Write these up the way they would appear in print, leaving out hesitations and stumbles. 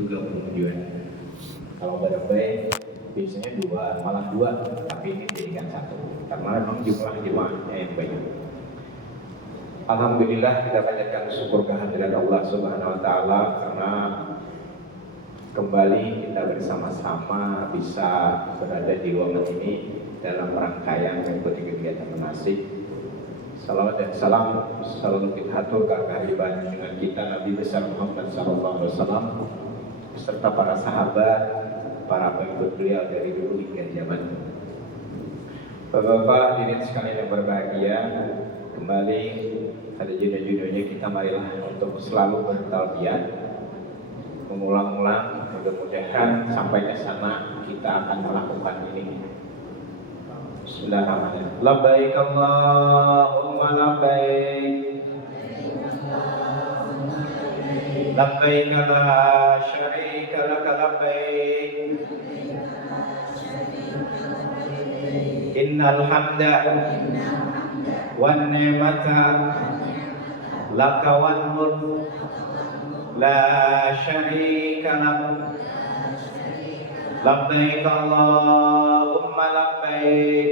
itu gabung juga. Kalau bareng biasanya dua, malah dua, tapi ini jadikan satu karena memang jumlah jemaahnya yang banyak. Alhamdulillah kita panjatkan syukur kehadirat Allah Subhanahu wa taala karena kembali kita bersama-sama bisa berada di ruangan ini dalam rangkaian mengikuti kegiatan manasik. Salawat dan salam selalu kita haturkan kehadiran dengan kita Nabi besar Muhammad SAW beserta para sahabat, para pengikut beliau dari dulu hingga zaman. Bapak-bapak, hadirin sekalian yang berbahagia, kembali ada judul-judulnya kita marilah untuk selalu bertalbiyah, mengulang-ulang. Mudah-mudahan sampai ke sana kita akan melakukan ini. Bismillahirrahmanirrahim. Labbaik Allahumma labbaik. Labbaik la syarika lak labbaik. Innal hamda wan ni'mata laka wal mulk la syarika lak. Labbaik Allahumma labbaik.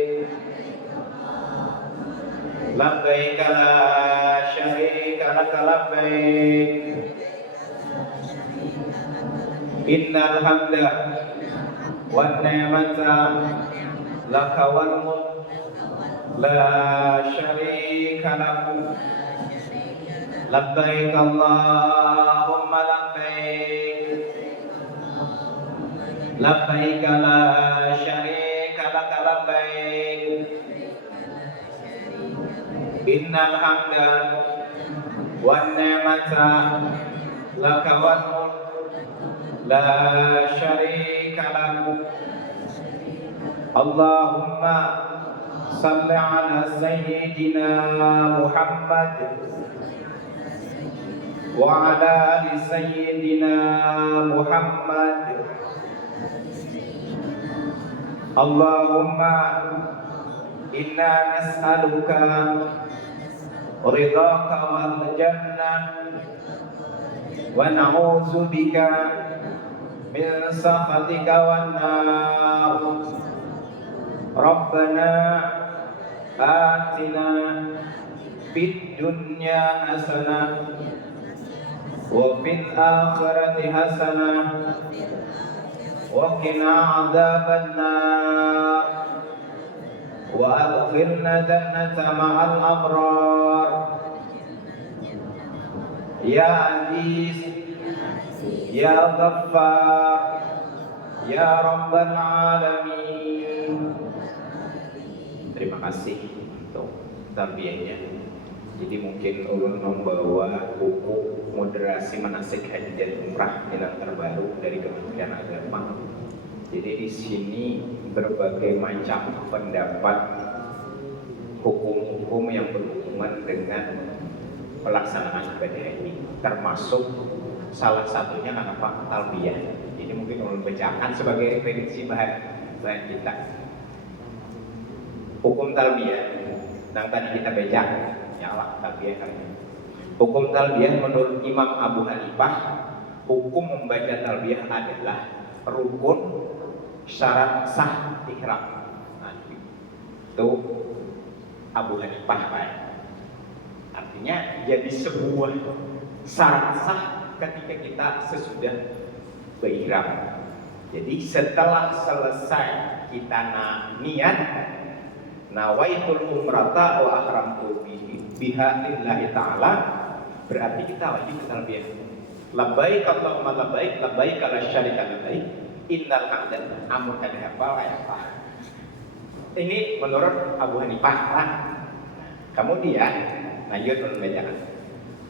Labbaik la syarika lak labbaik. Innal hamda wan ni'mata laka wal mulk la syarika lak. Labbaik Allahumma labbaik. Labbaik la syarika lak labbaik. Innal hamda wan ni'mata laka wal mulk la syarika lak. Allahumma salli ala sayyidina Muhammad wa ala ali sayyidina Muhammad. Allahumma inna nas'aluka ridhaka wal jannah wa na'udzu bika min sakhatika wan nar. Rabbana atina fid dunya hasanah wa fil akhirati hasanah wa qina adzabannar wa adkhilna jannata ma'al abrar. Ya Aziz, Ya Ghaffar, Ya Rabbal Alamin. Terima kasih untuk tarbiyahnya. Jadi mungkin ulun membawa buku moderasi manasik haji dan umrah yang terbaru dari Kementerian Agama. Jadi di sini berbagai macam pendapat hukum-hukum yang berhubungan dengan pelaksanaan ibadah haji, termasuk salah satunya apa? Talbiyah. Jadi mungkin ulun bacakan sebagai referensi bahan kita. Hukum talbiyah yang tadi kita baca, ya Allah, talbiyah kali ini. Hukum talbiyah menurut Imam Abu Hanifah, hukum membaca talbiyah adalah rukun syarat sah ihram. Nah, itu Abu Hanifah, Pak. Artinya jadi sebuah syarat sah ketika kita sesudah berihram. Jadi setelah selesai kita niat nawaitul umrata wa ahramtu biha lillahi ta'ala, berarti kita wajib talbiyah. Labbaik Allahumma labbaik, labbaik la syarika labbaik, innal hamda amur kada hafal apa. Ini menurut Abu Hanifah lah. Kemudian lanjut membacakan.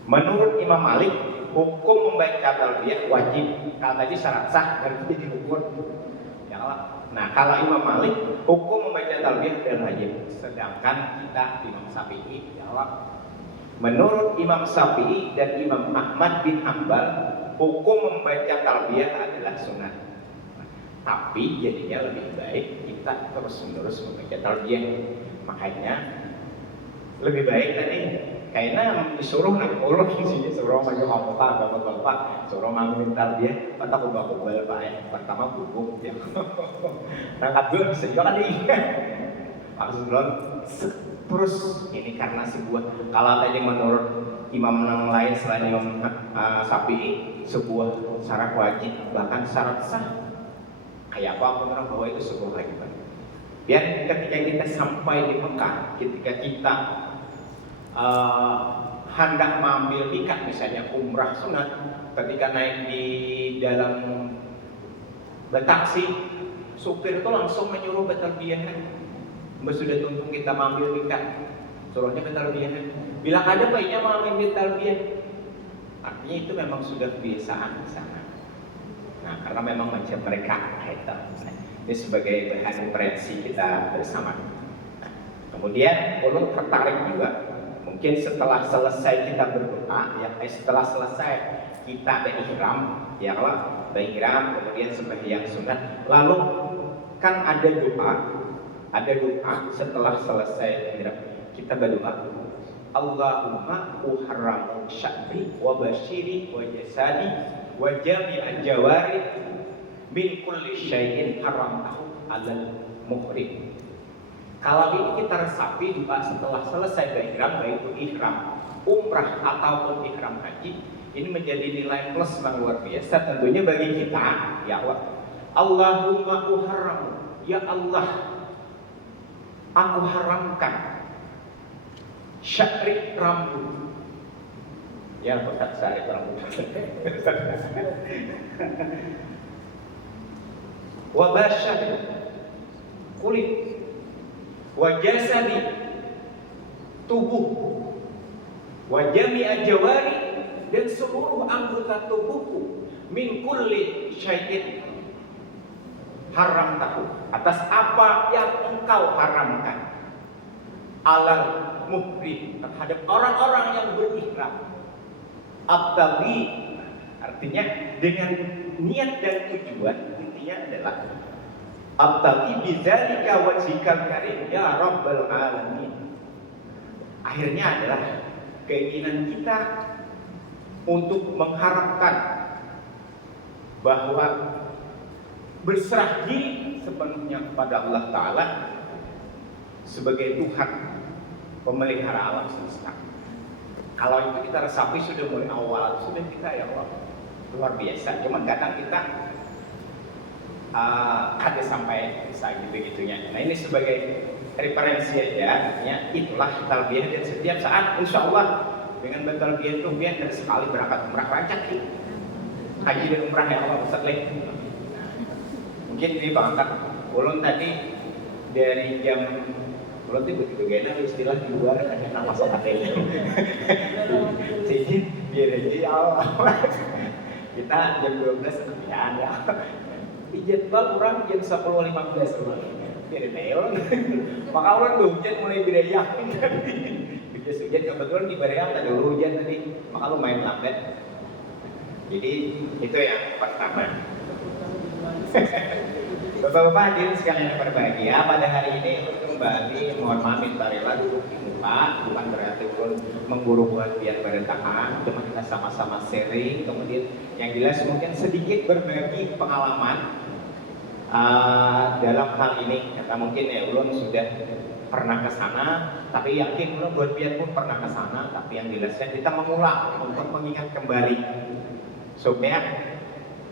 Menurut Imam Malik, hukum membaca talbiyah wajib. Kalau tadi syarat sah dan jadi hukum. Ya Allah. Nah, kalau Imam Malik, hukum membaca talbiyah dan wajib. Sedangkan kita Imam Syafi'i, ya Allah. Menurut Imam Syafi'i dan Imam Ahmad bin Hanbal, hukum membaca talbiyah adalah sunat. Tapi jadinya lebih baik kita terus-menerus membaca talbiyah. Makanya lebih baik tadi Karena disuruh nak ulun sini suruh maju bapak, suruh ngambil tarbiyah, kata aku kubal pak. Pertama gugup ya. Rangkat dulu sejauh kali. Maksud ulun terus ini karena sebuah kalau tadi menurut imam yang lain selain Imam Syafi'i sebuah syarat wajib bahkan syarat sah. Kayak apa orang bahwa itu sebuah kewajiban. Biar ketika kita sampai di Mekah, ketika kita hendak mengambil ikat misalnya umrah sunat, ketika naik di dalam taksi, supir itu langsung menyuruh bertalbiyah. Sudah tuntung kita mengambil ikat, suruhnya bertalbiyah. Bila ada baiknya mengambil talbiyah, artinya itu memang sudah kebiasaan di sana. Nah, karena memang macam mereka itu. Ini sebagai bahan referensi kita bersama. Nah, kemudian ulun tertarik juga. Mungkin setelah selesai kita berdoa, ya, setelah selesai kita berihram, ya Allah, berihram, kemudian sembahyang sunat, lalu kan ada doa setelah selesai ihram, kita berdoa, Allahumma uharramu sya'ri wa bashiri wa jasadi wa jami'an jawari min kulli syai'in haramtahu alal muhrim. Kalau ini kita resapi doa setelah selesai berihram, baik itu ihram umrah ataupun ihram haji, ini menjadi nilai plus yang luar biasa tentunya bagi kita. Ya Allah, Allahumma uharramu, ya Allah, aku haramkan sya'ri rambut. Ya Ustaz, sya'ri rambut. Wa basyari kulit, wa jasadi tubuh, wa jami'a jawari dan seluruh anggota tubuhku, min kulli syai'in haram tahu, atas apa yang engkau haramkan, alal muhrim, terhadap orang-orang yang berihram. Abtaghi artinya dengan niat dan tujuan, intinya adalah abtaghi bidzalika wajhikal karim ya rabbal alamin. Akhirnya adalah keinginan kita untuk mengharapkan bahwa berserah diri sepenuhnya kepada Allah Ta'ala sebagai Tuhan pemelihara alam semesta. Kalau itu kita resapi sudah mulai awal, sudah kita ya Allah luar biasa. Cuman kadang kita ada sampai bisa gitu-gitunya. Nah ini sebagai referensi aja, ya itulah talbiyah dan setiap saat insya Allah dengan bertalbiyah itu biar dari sekali berangkat umrah rancak haji dan umrah ya Allah Ustaz Leh. Mungkin di berangkat ulun tadi dari jam ulun itu begitu istilah di luar ada nama sokatel. Jadi biar aja Allah kita jam 12 sekian ya. Di jadwal kurang jam 10.15 biar neon. Maka orang hujan mulai beda yakin tadi. Hujan kebetulan di Bareang ada hujan tadi, maka lumayan lambat. Jadi itu yang pertama. Bapak-bapak hadirin sekalian yang berbahagia, pada hari ini kembali mohon maaf minta rela duduk di muka, bukan berarti ulun mengguru buat biar berendahan, cuma kita sama-sama sharing, kemudian yang jelas mungkin sedikit berbagi pengalaman dalam hal ini. Kata mungkin ya ulun sudah pernah ke sana, tapi yakin ulun buat biar pun pernah ke sana, tapi yang jelasnya kita mengulang untuk mengingat kembali supaya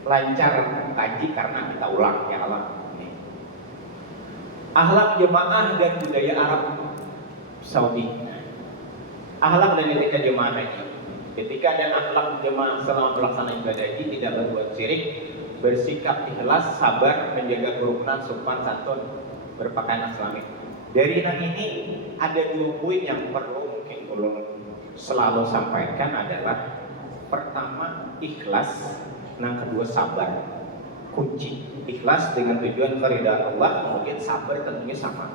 lancar kaji karena kita ulang ya Allah. Akhlak jemaah dan budaya Arab Saudi. Akhlak dan etika jemaah haji. Etika dan akhlak jemaah selama pelaksanaan ibadah haji tidak berbuat syirik, bersikap ikhlas, sabar, menjaga kerukunan, sopan santun, berpakaian islami. Dari yang ini ada dua poin yang perlu mungkin ulun selalu sampaikan adalah pertama ikhlas, yang kedua sabar. Kunci ikhlas dengan tujuan keridhaan Allah, kemudian sabar tentunya sama.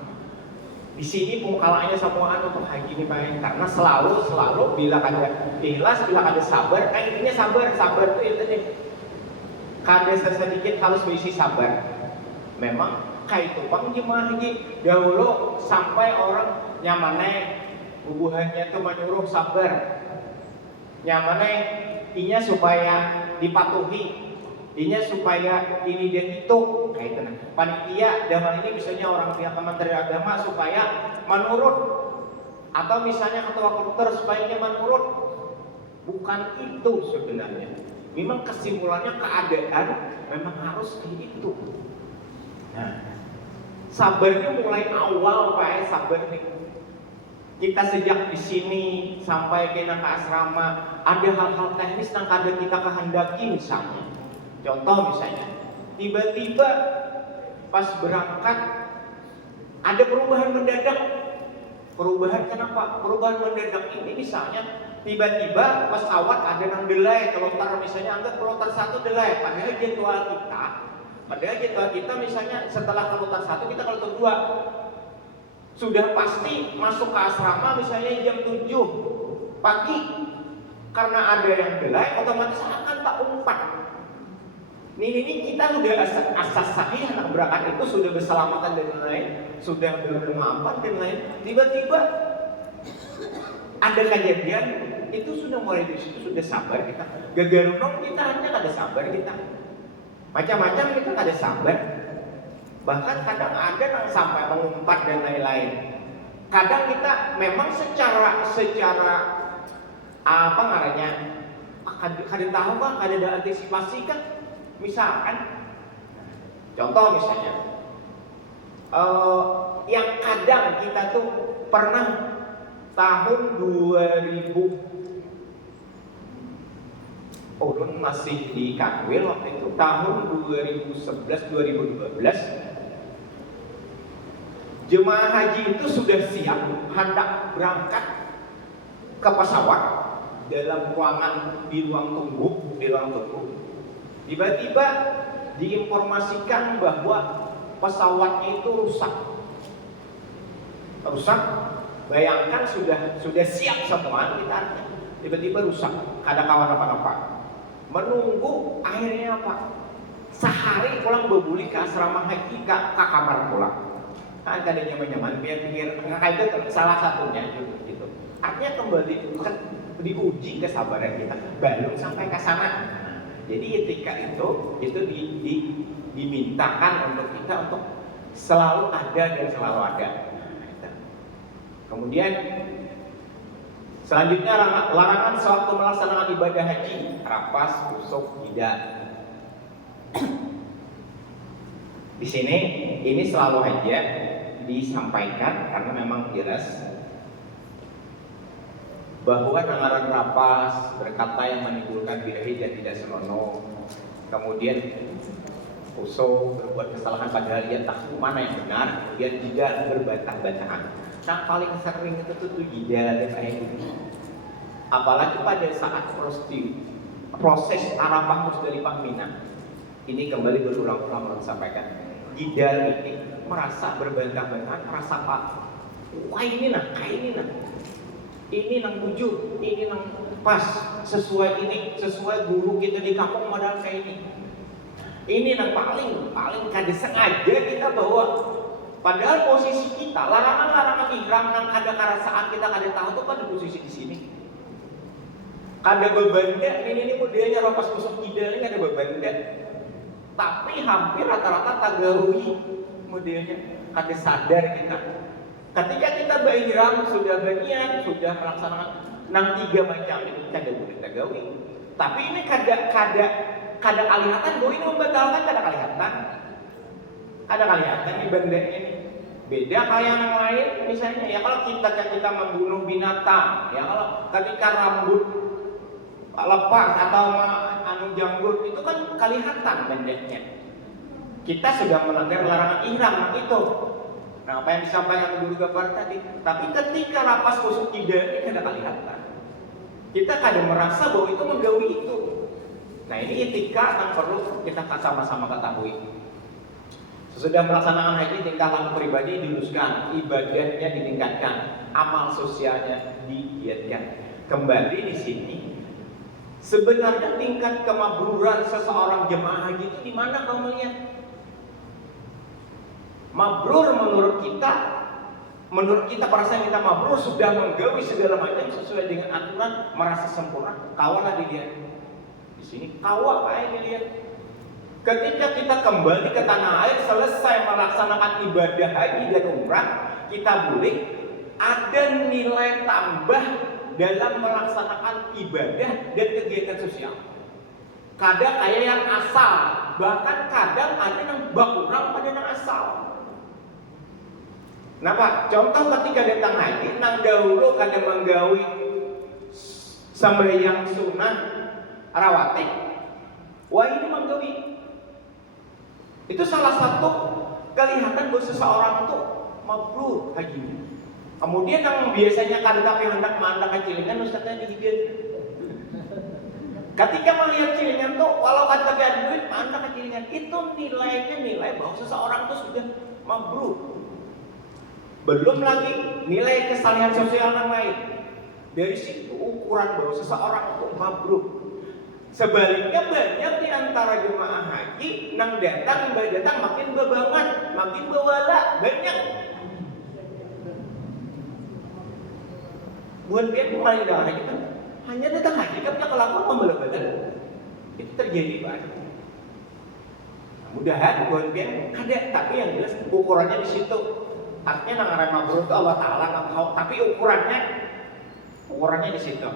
Di sini pengkalanya samuan untuk haji ini Pak, karena selalu bila ada ikhlas, bila ada sabar, intinya sabar itu ya tadi. Kada sedikit harus berisi sabar. Memang kayak itu bang jemaah haji dahulu sampai orang nyamannya bubuhannya tuh menyuruh sabar. Nyamannya inya supaya dipatuhi, inya supaya ini dan itu kayak itu. Panitia dalam ini misalnya orang pihak Kementerian Agama supaya menurut, atau misalnya ketua klster supaya dia menurut. Bukan itu sebenarnya. Memang kesimpulannya keadaan memang harus kayak itu. Nah, sabarnya mulai awal Pak, sabar nih. Kita sejak di sini sampai ke asrama ada hal-hal teknis yang kadang kita kehendaki misalnya. Contoh misalnya, tiba-tiba pas berangkat ada perubahan mendadak. Perubahan kenapa? Perubahan mendadak ini misalnya tiba-tiba pesawat ada yang delay, kloter misalnya anggap kloter 1 delay, padahal jadwal kita misalnya setelah kloter 1 kita kloter 2 sudah pasti masuk ke asrama misalnya jam 7 pagi. Karena ada yang delay otomatis akan tak umpat. Ini kita sudah asas sahih anak berangkat itu sudah berselamatan dan lain, sudah bermaafan dan lain. Tiba-tiba ada kejadian itu sudah mulai dari situ sudah sabar kita. Gagal kita hanya ada sabar kita. Macam-macam kita ada sabar. Bahkan kadang ada yang sampai mengumpat dan lain-lain. Kadang kita memang secara apa namanya? Kadang tahu kan, ada antisipasi kan. Misalkan, contoh misalnya, yang kadang kita tuh pernah tahun 2000, masih di Kanwil waktu itu tahun 2011-2012, jemaah haji itu sudah siap hendak berangkat ke pesawat dalam ruangan di ruang tunggu. Tiba-tiba diinformasikan bahwa pesawatnya itu rusak. Bayangkan sudah siap semua kita, tiba-tiba rusak. Ada kawan apa-apa. Menunggu akhirnya apa? Sehari pulang berbuli ke asrama haji ke kamar pulang. Kan ada nyaman-nyaman biar itu salah satunya gitu. Artinya kembali kan diuji kesabaran kita belum sampai ke sana. Jadi etika itu dimintakan untuk kita untuk selalu ada dan selalu ada. Kemudian selanjutnya larangan sewaktu melaksanakan ibadah haji, rapas, kusuk, tidak. Di sini ini selalu aja disampaikan karena memang jelas bahwa dengaran rapas berkata yang menimbulkan birahi dan tidak senonoh, kemudian kusuk berbuat kesalahan padahal dia tahu mana yang benar, kemudian tidak berbantah-bantahan. Yang paling sering itu tuh jidal dan kayak gitu. Apalagi pada saat proses Arafah Musdalifah Mina, ini kembali berulang-ulang disampaikan. Jidal ini merasa berbantah-bantahan, merasa pak, wah ini ini nang tujuh, ini nang pas, sesuai guru kita di kampung modal kayak ini. Ini nang paling kada sengaja kita bawa. Padahal posisi kita, larangan ihram nang ada saat kita kada tahu tuh pada posisi di sini. Kada bebanda, ini modelnya ropas kusuk jidal ini kada bebanda. Tapi hampir rata-rata tagawi modelnya, kada sadar kita. Ketika kita berihram sudah berniat, sudah melaksanakan 3 macam itu kada boleh tagawi. Tapi ini kada alihatan, bahwa ini membatalkan kada alihatan. Ada kelihatan di benda ini. Beda kayak yang lain, misalnya ya kalau kita membunuh binatang, ya kalau ketika rambut lepas atau janggut itu kan kelihatan bendanya. Kita sudah melanggar larangan ihram itu. Nah, apa yang disampaikan guru gambar tadi. Tapi ketika lapas kusuk tidak ini kada kelihatan. Kita kadang merasa bahwa itu menggawi itu. Nah ini etika yang perlu kita sama-sama ketahui. Sesudah melaksanakan haji, tingkah laku pribadi diluruskan, ibadahnya ditingkatkan, amal sosialnya digiatkan. Kembali di sini, sebenarnya tingkat kemabruran seseorang jemaah haji itu di mana kamu melihat? Mabrur menurut kita Menurut kita perasaan kita mabrur sudah menggawi segala macam sesuai dengan aturan, merasa sempurna, kawalah dilihat. Di sini kawal kayak dilihat. Ketika kita kembali ke tanah air selesai melaksanakan ibadah haji dan umrah, kita boleh ada nilai tambah dalam melaksanakan ibadah dan kegiatan sosial. Kadang kayak yang asal, bahkan kadang ada yang bakurang pada yang asal. Nah Pak, contoh ketika datang haji, nang dahulu kadang menggawi sembahyang sunnah rawatib. Wah ini menggawi. Itu salah satu kelihatan bahwa seseorang itu mabrur hajinya. Kemudian yang biasanya kada tapi hendak mandang kecilingan, ustaznya dihibur. Ketika melihat cilingan tuh, walau kada tapi ada duit, mandang kecilingan. Itu nilainya nilai bahwa seseorang itu sudah mabrur. Belum lagi nilai kesalahan sosial yang lain. Dari situ ukuran bahwa seseorang itu mabrur. Sebaliknya banyak di antara jemaah haji nang datang makin bebangan, makin bewala, banyak. Buat dia kemarin datang haji kan, hanya datang haji kan punya kelakuan membelah badan. Itu terjadi banyak. Mudahan buat dia ada, tapi yang jelas ukurannya di situ. Artinya nang arah mabrur itu Allah Taala nggak tahu, tapi ukurannya di situ.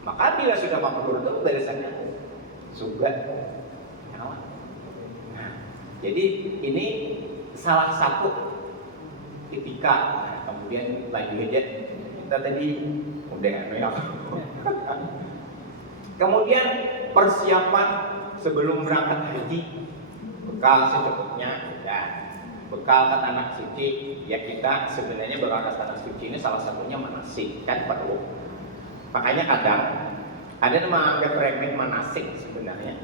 Maka bila sudah mabrur itu balasannya surga. Nah, jadi ini salah satu ketika kemudian lagi aja kita tadi udah ya. Kemudian persiapan sebelum berangkat haji, bekal secukupnya ya. Bekal ke tanah suci, ya kita sebenarnya berangkat tanah suci ini salah satunya manasik kan perlu. Makanya kadang ada yang menganggap remeh manasik sebenarnya.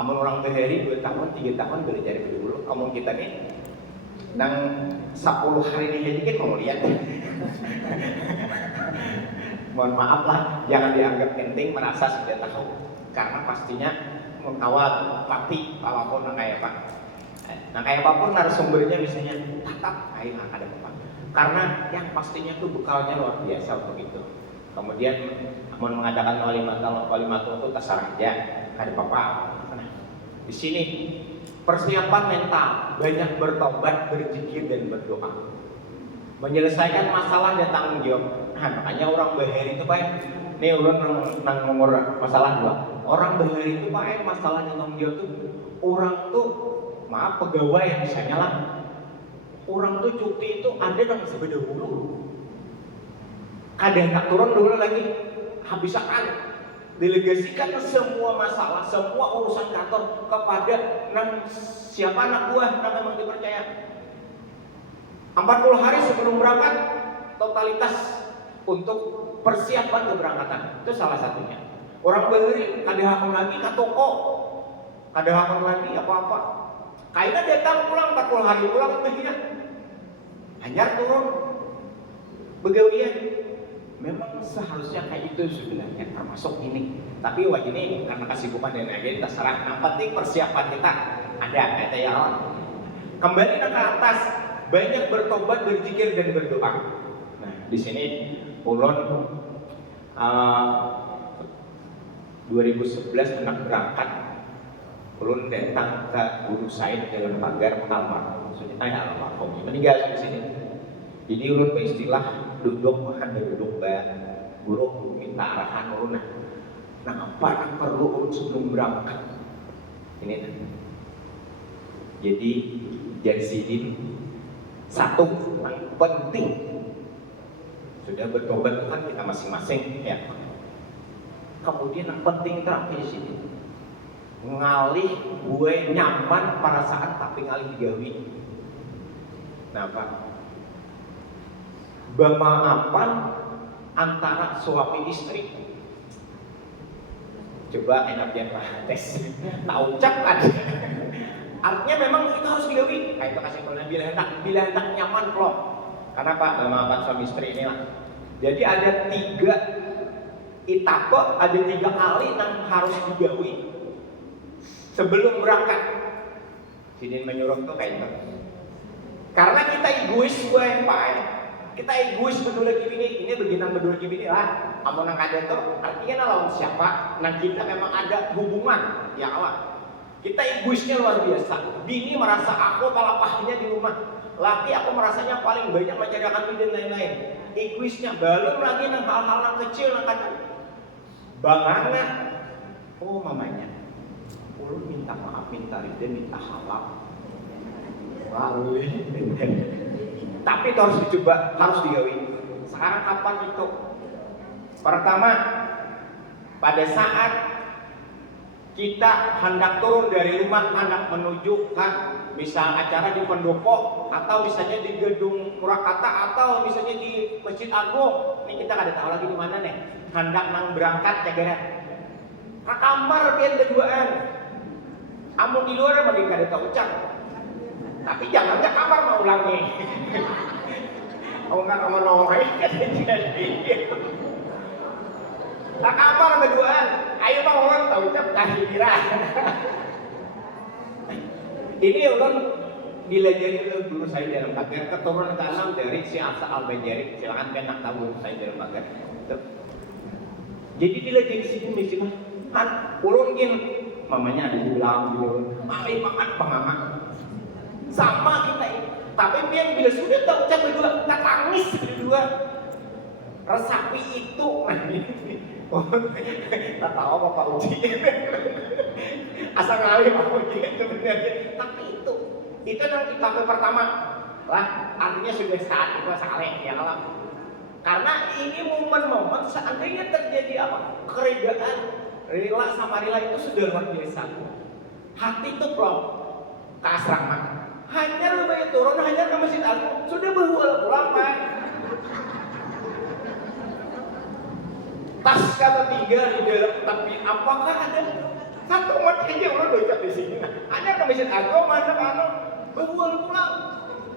Amun orang beheri 2 tahun, 3 tahun belajar dulu. Amun kita nih nang 10 hari ini haji kan mau lihat. Mohon maaf lah, jangan dianggap penting merasa sudah tahu. Karena pastinya awal pasti apapun nang kayak Pak. Nah kayak apapun narasumbernya misalnya tatap, ayo ada apa? Karena yang pastinya tuh bekalnya luar biasa begitu. Kemudian mau mengadakan walimatul itu terserah aja, ada apa-apa. Nah, di sini persiapan mental, banyak bertobat, berzikir dan berdoa. Menyelesaikan masalah dan tanggung jawab. Nah, makanya orang bahari itu Pak, ini ulun nang nomor masalah 2. Orang bahari itu Pak, masalah dan tanggung jawab tuh orang tuh maaf pegawai misalnya lah, orang tuh cuti itu ada yang sebeda dulu, kadang tak turun dulu lagi, habiskan delegasikan semua masalah, semua urusan kantor kepada siapa anak buah yang memang dipercaya. 40 hari sebelum berangkat totalitas untuk persiapan keberangkatan itu salah satunya. Orang beri kada hakun lagi ke toko, kada hakun lagi apa-apa. Kayaknya datang pulang 40 hari pulang begini, hanya turun begawian. Memang seharusnya kayak itu sebenarnya termasuk ini. Tapi wah ini karena kesibukan dan lain-lain terserah. Yang penting persiapan kita ada kata ya Allah. Kembali ke atas, banyak bertobat, berzikir dan berdoa. Nah di sini ulun 2011 pernah berangkat. Ulun datang ke Guru Said Jalan Pagar almarhum. Maksudnya almarhum meninggal di sini. Jadi ulun beristilah duduk guru minta arahan ulun. Nah apa yang perlu ulun sebelum berangkat? Ini. Jadi jazidin satu yang penting sudah bertobat kan kita masing-masing ya. Kemudian yang penting terakhir di sini ngalih gue nyaman perasaan tapi ngalih digawi. Nah Pak, bermaafan antara suami istri. Coba enak yang tes, tak ucap kan? Artinya memang itu harus digawi. Kayak itu kasih pernah bila hendak nyaman loh. Karena Pak bermaafan suami istri ini lah. Jadi ada 3 etape, ada 3 kali yang harus digawi. Sebelum berangkat, Sidin menyuruh tuh kayak itu. Karena kita egois gue Pak. Kita egois berdua ini beginang berdua gini lah. Amun nang ada tuh artinya lawan siapa? Nang kita memang ada hubungan ya Allah. Kita egoisnya luar biasa. Bini merasa aku palapahnya di rumah. Laki aku merasanya paling banyak menceritakan duit dan lain-lain. Egoisnya belum lagi nang hal-hal yang kecil nang kadang bangangan. Oh mamanya. Ulun minta maaf, minta ridho, minta halal. Lalu tapi itu harus dicoba, harus digawi. Sekarang kapan itu? Pertama, pada saat kita hendak turun dari rumah, hendak menuju kan, misal acara di pendopo, atau misalnya di gedung Murakata, atau misalnya di Masjid Agung. Ini kita kada tahu lagi di mana nih. Hendak nang berangkat ya gara. Ke kamar dia berduaan. Amun di luar mah kada tahu ucap. Tapi jangan ke kamar mau ulang nih. Oh enggak kamar nongkrong jadi. Ke kamar berduaan. Ayo bang orang tahu ucap tahlilan. Ini orang dilajari oleh guru saya dalam pagar keturunan ke-6 dari si Asa Al-Bajari. Silakan kan nak tahu saya dalam pagar. Jadi dilajari sini mesti kan ulun gin mamanya ada di belakang dulu. Mari makan pengama. Sama kita ini. Tapi pian bila sudah tahu ucap berdua, kita tangis berdua. Resapi itu tak tahu apa Pak Uji. Asal ngalih Pak Uji sebenarnya. Tapi itu nanti sampai pertama lah artinya sudah saat itu saleh ya Allah. Karena ini momen-momen seandainya terjadi apa keredaan rela sama rela itu sudah luar biasa. Hati itu plong ke asrama. Hanya lebih turun hanya ke Masjid Agung sudah pulang Pak. Tas kata tiga di dalam tapi apakah ada satu umat aja orang dojak di sini? Hanya ke Masjid Agung mana pulang.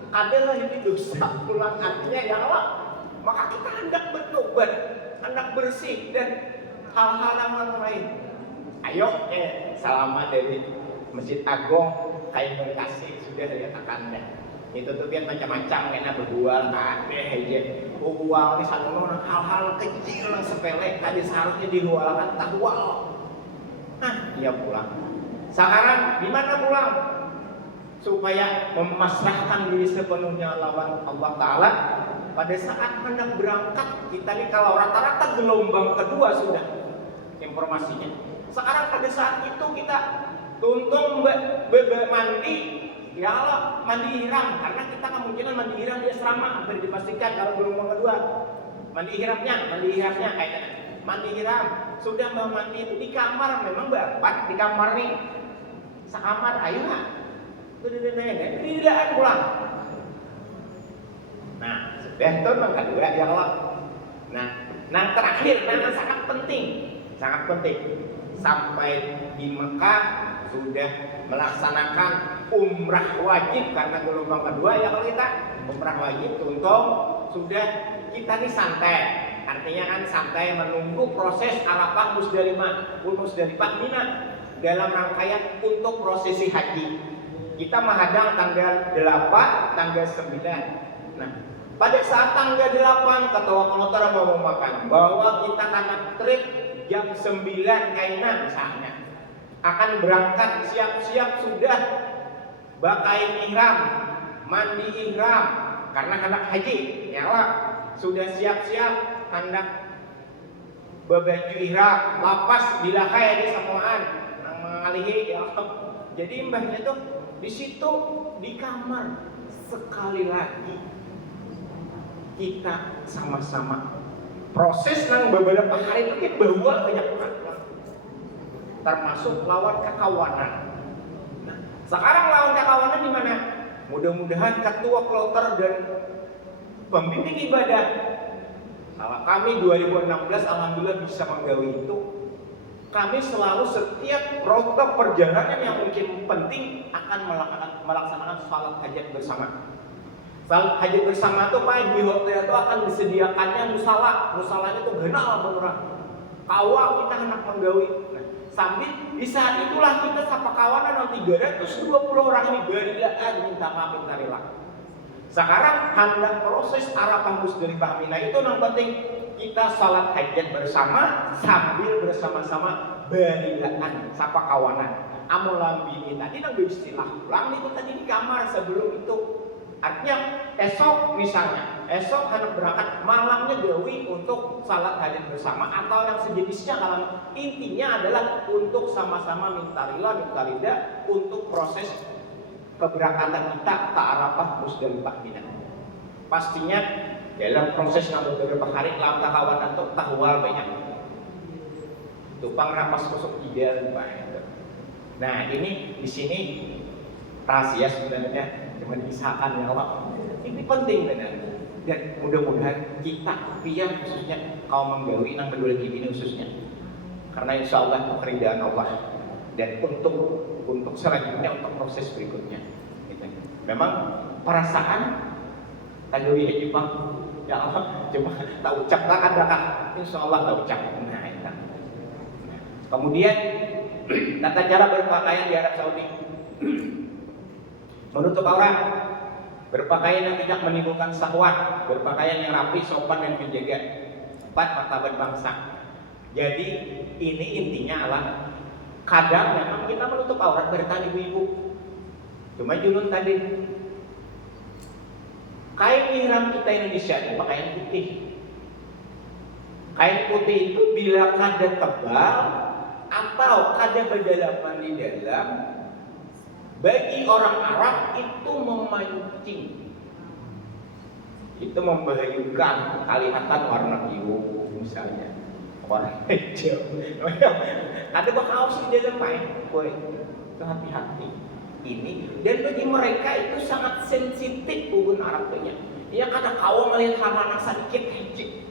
Adalah ini dosa pulang artinya ya Allah. Maka kita hendak bertobat, hendak bersih dan hal-hal yang lain. Ayo, selamat dari Masjid Agung, kain berkasih sudah dikatakan dah. Itu tuh biar macam-macam kena berdua, ada aja. Uang di sana hal-hal kecil yang sepele, tadi seharusnya dihualkan tak hual. Nah, dia pulang. Sekarang di mana pulang? Supaya memasrahkan diri sepenuhnya lawan Allah Ta'ala. Pada saat hendak berangkat, kita nih kalau rata-rata gelombang kedua sudah informasinya. Sekarang pada saat itu kita tuntung mandi, ya Allah mandi ihram, karena kita kemungkinan mandi ihram di asrama hampir dipastikan kalau gelombang kedua. Mandi ihramnya kayaknya. Mandi ihram sudah mandi itu di kamar, memang berempat di kamar nih. Sekamar, ayo nggak? Tidak pulang. Nah, sudah itu yang kedua ya Allah. Nah terakhir, yang sangat penting, sampai di Mekah sudah melaksanakan umrah wajib karena gelombang kedua ya kalau kita umrah wajib tuntung sudah kita nih santai. Artinya kan santai menunggu proses Arafah Musdalifah Mina dalam rangkaian untuk prosesi haji. Kita menghadang tanggal 8, tanggal 9. Nah, pada saat tanggal 8 ketua kloter mau makan bahwa kita karena trip jam 9 kayaknya misalnya akan berangkat siap-siap sudah bakain ihram, mandi ihram karena hendak haji ya Allah sudah siap-siap hendak berbaju ihram lapas dilakai di samuan nang mengalihi ya Allah. Jadi mbahnya tuh di situ di kamar sekali lagi kita sama-sama proses nang beberapa hari itu kita bawa banyak orang termasuk lawan kekawanan. Nah, sekarang lawan kekawanan di mana? Mudah-mudahan ketua kloter dan pembimbing ibadah kami 2016 alhamdulillah bisa menggawi itu. Kami selalu setiap rute perjalanan yang mungkin penting akan melaksanakan salat hajat bersama. Salat hajat bersama itu Pak di hotel itu akan disediakannya musalanya itu genal orang. Kawal kita hendak menggawi. Nah, sambil di saat itulah kita sapa kawanan 320 orang ini berilaan minta maaf minta rela. Sekarang hendak proses Arafah Musdalifah Mina itu yang penting kita salat hajat bersama sambil bersama-sama berilaan sapa kawanan. Amun lambi tadi nang istilah ulang itu tadi di kamar sebelum itu. Artinya esok misalnya, esok hendak berangkat malamnya gawi untuk salat hajat bersama atau yang sejenisnya. Kalau intinya adalah untuk sama-sama minta rida untuk proses keberangkatan kita ke Arafah Musdalifah Mina. Pastinya dalam proses beberapa hari lam kawan atau tahwal banyak. Tupang napas kosong ideal banyak. Nah ini di sini rahasia sebenarnya cuma disahkan ya Allah. Ini penting benar. Dan mudah-mudahan kita pian khususnya kaum menggawi nang berdua ini khususnya. Karena insya Allah keridaan Allah dan untuk selanjutnya untuk proses berikutnya. Gitu. Memang perasaan tadi ya Bang, ya Allah cuma tak ucap tak adakah? Insya Allah tak ucap. Nah, itu. Kemudian tata cara berpakaian di Arab Saudi. Menutup aurat, berpakaian yang tidak menimbulkan syahwat, berpakaian yang rapi, sopan dan menjaga 4 martabat bangsa. Jadi ini intinya adalah kadang memang kita menutup aurat bertanya ibu-ibu. Cuma junun tadi kain ihram kita Indonesia itu pakaian putih. Kain putih itu bila kada tebal atau kada berdalaman di dalam, bagi orang Arab itu memancing, itu membahayakan kelihatan warna biru misalnya, warna hijau. Ada kaos di dalam kain, itu hati-hati. Ini dan bagi mereka itu sangat sensitif hubungan Arab punya. Ya kada kau melihat hama sedikit hijau,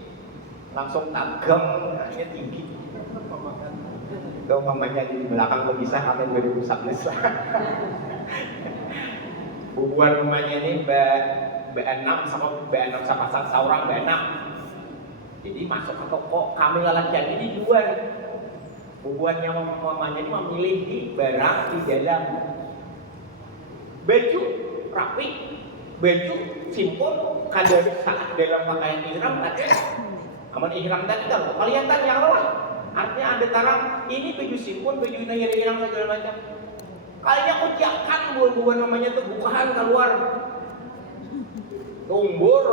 langsung tagam, hanya tinggi. Itu mamanya di belakang pemisah kami 2011 lah. Bubuan mamanya ini B6 sama B6 sama seorang B6. Jadi masuk ke toko kami lalakian ini jual. Bubuannya mamanya ini memilih di barang di dalam. Baju rapi, baju simpul, kada saat dalam pakaian ihram tadi. Aman ihram tadi kan kelihatan yang lawan. Artinya ada tarang ini baju simpul, baju ihram segala macam. Kayaknya kuciakan buat namanya tuh bukaan keluar. Tumbur.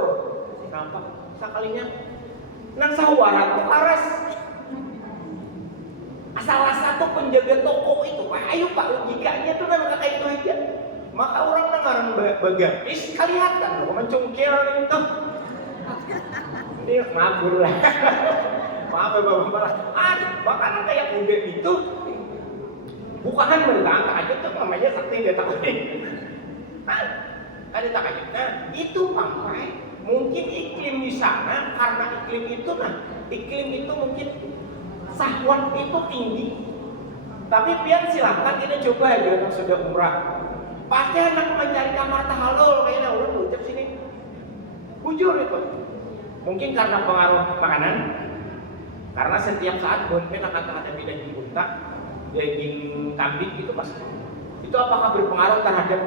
Kenapa? Sekalinya nang sawaran tuh kares. Salah satu penjaga toko itu, Pak, ayo Pak, logikanya tuh memang kayak itu aja. Maka orang dengaran bagapis kelihatan loh, mencungkil itu. Ini ngabur lah. Maaf ya bapak-bapak. Bahkan kayak kuda itu, bukan berangkat aja tuh namanya sakti dia takutin. Ada tak aja. Nah itu sampai mungkin iklim di sana karena iklim itu mungkin syahwat itu tinggi. Tapi pian silahkan kita coba aja yang sudah umrah. Pasti anak mencari kamar tahalul kayaknya udah ucap sini. Bujur itu. Mungkin karena pengaruh makanan. Karena setiap saat bonpen akan ada daging unta, daging kambing itu pasti. Itu apakah berpengaruh terhadap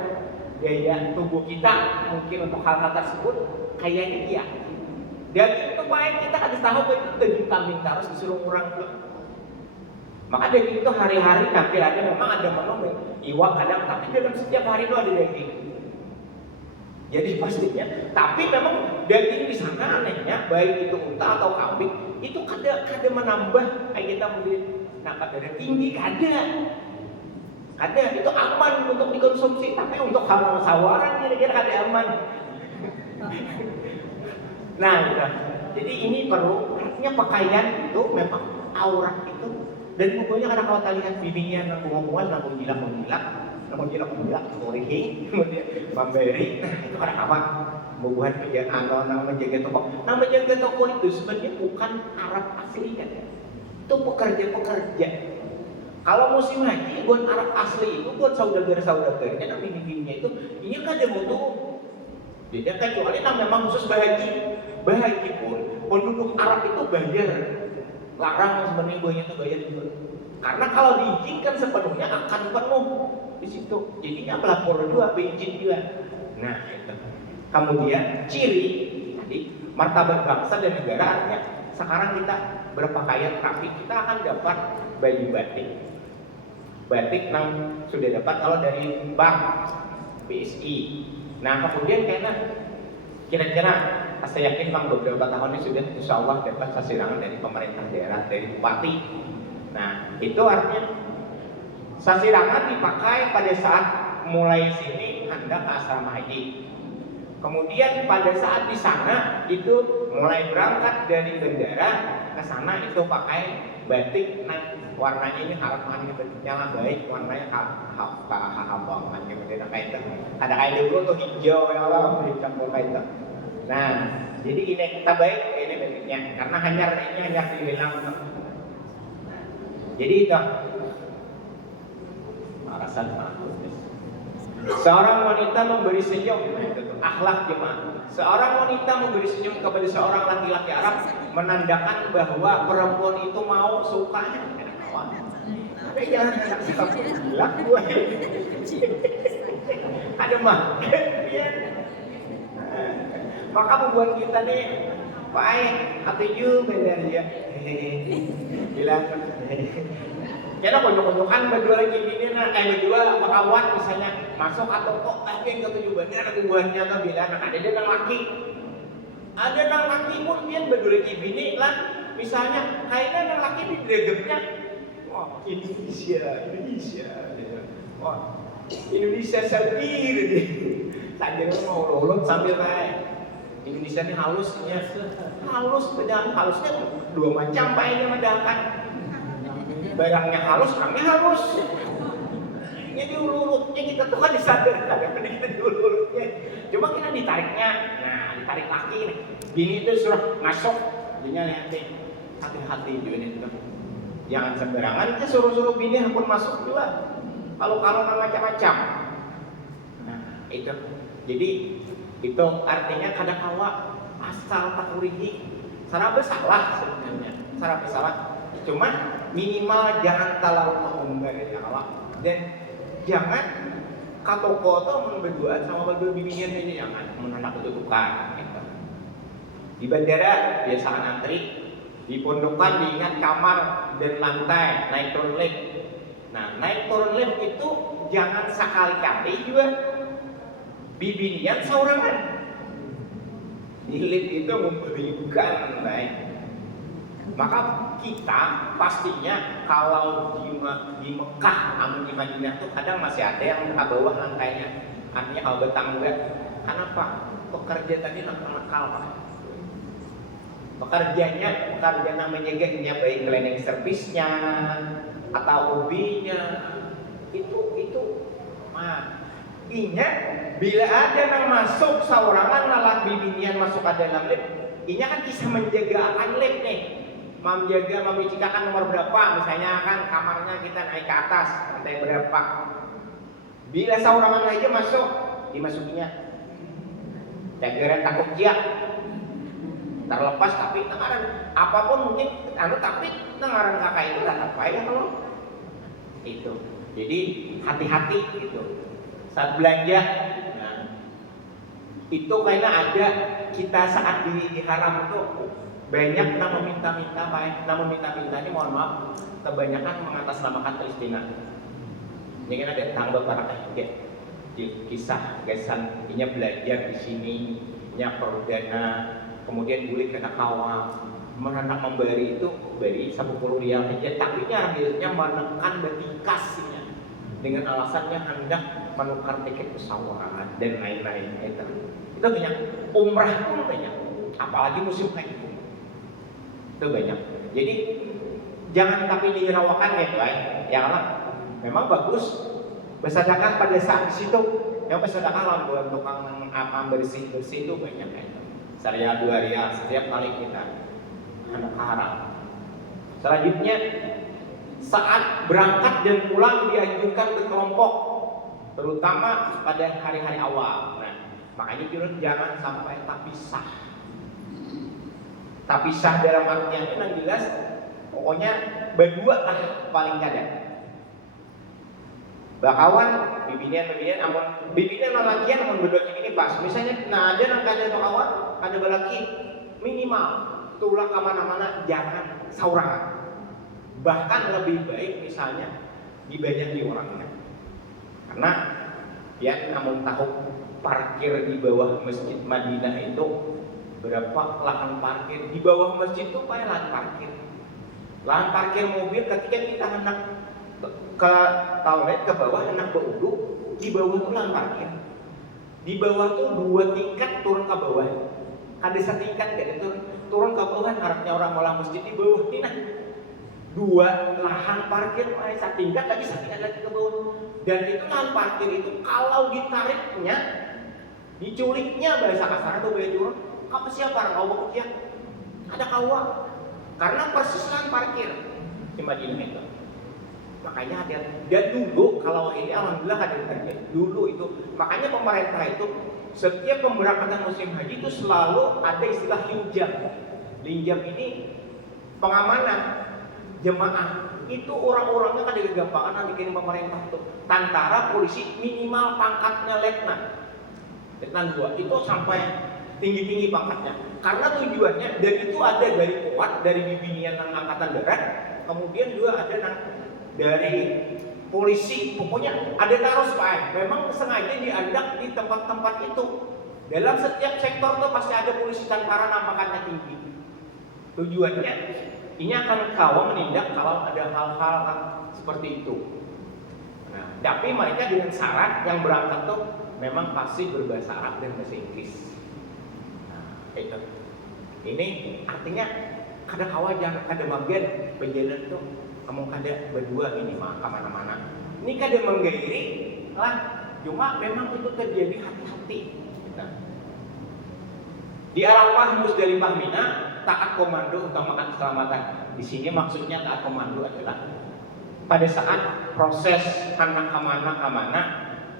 daya tubuh kita? Mungkin untuk hal-hal tersebut kayaknya iya. Daging itu baik kita harus tahu bahwa itu daging kambing harus disuruh kurang. Maka daging itu hari-hari nanti ada memang ada menu iwak kadang, tapi dalam setiap hari itu ada daging. Jadi pastinya, tapi memang daging di sana anehnya baik itu unta atau kambing itu kada menambah kayak kita beli nangkat darah tinggi kada itu aman untuk dikonsumsi, tapi untuk hal sawaran kira-kira kada aman. Nah, gitu. Jadi ini perlu artinya pakaian itu memang aurat itu. Dan pokoknya kadang kalau kita lihat bininya nanggung-nanggungan, nanggung gilak, kemudian memberi, nah itu kadang apa? Membuat kerjaan nang menjaga toko. Nang menjaga toko itu sebenarnya bukan Arab asli kan? Itu pekerja. Kalau musim haji buat Arab asli itu buat saudara-saudaranya, nang bini-bininya itu, ini kan dia butuh. Jadi kecuali nang memang khusus bahaji pun penduduk Arab itu bayar. Larang sebenarnya buahnya itu bayar juga. Karena kalau diizinkan sepenuhnya akan penuh di situ. Jadinya pelapor juga, bensin juga. Nah, itu. Kemudian ciri, jadi martabat bangsa dan negara artinya sekarang kita berpakaian rapi, kita akan dapat baju batik. Batik yang sudah dapat kalau dari bank BSI. Nah kemudian kayaknya kira-kira saya yakin bang beberapa tahun ini sudah insya Allah dapat sasirangan dari pemerintah daerah, dari bupati. Nah itu artinya sasirangan dipakai pada saat mulai sini hendak ke asrama haji. Kemudian pada saat di sana itu mulai berangkat dari bandara ke sana itu pakai batik. Nah warnanya ini harapan batiknya lah baik, warnanya habang kemudian kayak itu. Ada kayak dulu tuh hijau yang apa dicampur kayak itu. Nah jadi ini kita baik ini batiknya karena ini hanya dibilang. Jadi itu alasan seorang wanita memberi senyum, akhlak jemaah. Seorang wanita memberi senyum kepada seorang laki-laki Arab menandakan bahwa perempuan itu mau sukanya. Tapi jangan bilang gue. Ada mah. Maka membuat kita nih baik atau benar ya. Bilang karena konjok-konjokan berdua lagi gini berdua kawan misalnya masuk atau kok yang ketujuannya ada hubungannya atau bilang ada nang laki pun dia berdua lagi gini lah misalnya kayaknya nang laki di dregetnya wah Indonesia wah Indonesia sendiri sambil mau lolot sambil naik Indonesia ini halusnya pedang halusnya dua macam pakai mendakan barangnya halus, kami halus. Ini diulurutnya kita tuh kan disadarkan, kita diulurutnya. Cuma kita ditariknya, nah ditarik lagi nih. Gini itu suruh masuk, jadinya hati-hati juga nih. Jangan sembarangan, kita suruh bini pun masuk juga. Kalau macam-macam. Nah itu, jadi itu artinya kadang-kala asal tak urihi. Sarap salah sebenarnya, sarap salah. Cuma minimal jangan terlalu mengumbar ya Allah dan jangan katoko tuh berduaan sama berdua bibinian ini jangan menanak kedudukan gitu. Di bandara biasa antri di pondokan diingat kamar dan lantai naik turun lift. Nah naik turun lift itu jangan sekali-kali juga bibinian saurangan di lift itu memberikan baik. Maka kita pastinya kalau di Mekah atau di Madinah tuh kadang masih ada yang ke bawah lantainya. Artinya kalau bertangga. Kenapa? Pekerja tadi nakal Pak. Pekerja namanya gengnya baik cleaning service-nya atau hobinya itu ingat bila ada yang masuk saurangan lalak bibinian masuk ke dalam lift, ini kan bisa menjaga akan lift nih. Menjaga memicikakan nomor berapa, misalnya kan kamarnya kita naik ke atas lantai berapa. Bila saurangan aja masuk, dimasukinya jaga takut jiak terlepas tapi tengaran apapun mungkin tapi tengaran kakak itu datang payah kalau itu. Jadi hati-hati gitu saat belanja. Nah, itu kayaknya ada kita saat di haram itu banyak namun minta-minta baik, namun minta-minta ini mohon maaf kebanyakan mengatasnamakan Palestina. Ini kan ada tanggal para kisah gasan, ini belajar di sini, ini perdana, kemudian boleh kena kawan, menanak memberi itu beri 10 rial aja, tapi akhirnya menekan betikasnya dengan alasannya hendak menukar tiket pesawat dan lain-lain. Itu banyak, umrah pun banyak, apalagi musim haji. Itu banyak. Jadi jangan tapi dirawakan ya guys. Ya Allah, memang bagus bersedekah pada saat di situ. Yang bersedekah lah buat tukang bersih itu banyak kan. Saya 2 rial setiap kali kita anak haram. Selanjutnya saat berangkat dan pulang dianjurkan berkelompok, terutama pada hari-hari awal. Nah, makanya jangan sampai terpisah. Tapi sah dalam artian itu yang jelas pokoknya berdua lah paling kadang. bakawan bibinian amun bibinian lalakian amun bedok ini pas misalnya nah ada nang kada bakawan kada balaki minimal tulah kemana-mana jangan saurangan, bahkan lebih baik misalnya dibayani orangnya karena ya amun tahu parkir di bawah Masjid Madinah itu berapa lahan parkir di bawah masjid itu kayak lahan parkir mobil ketika kita hendak ke toilet ke bawah hendak berwudu di bawah itu lahan parkir di bawah tuh 2 tingkat turun ke bawah ada setingkat kayak itu turun ke bawah harapnya orang malah masjid di bawah ini nah 2 lahan parkir mulai setingkat lagi ke bawah dan itu lahan parkir itu kalau ditariknya diculiknya bahasa kasar atau bahasa turun apa siapa orang kau kerja ada kawa karena persis lahan parkir di Madinah itu makanya ada dan dulu kalau ini alhamdulillah ada dulu itu makanya pemerintah itu setiap pemberangkatan musim haji itu selalu ada istilah linjam ini pengamanan jemaah itu orang-orangnya kan digampangan nanti dikirim pemerintah itu tentara polisi minimal pangkatnya letnan 2 itu sampai tinggi-tinggi pangkatnya karena tujuannya dan itu ada dari kuat dari bibinian angkatan darat kemudian juga ada dari polisi pokoknya ada taruh Pak memang sengaja diandak di tempat-tempat itu dalam setiap sektor tuh pasti ada polisi tentara nampakannya tinggi tujuannya ini akan kawal menindak kalau ada hal-hal seperti itu nah, tapi mereka dengan syarat yang berangkat tuh memang pasti berbahasa Arab dan bahasa Inggris nah, itu ini artinya kada kawal jangan kada bagian penjalan tuh kamu kada berdua minimal kemana-mana ini kada menggairi lah cuma memang itu terjadi hati-hati nah. Di Arafah Musdalifah Mina taat komando utamakan keselamatan di sini maksudnya taat komando adalah pada saat proses anak kemana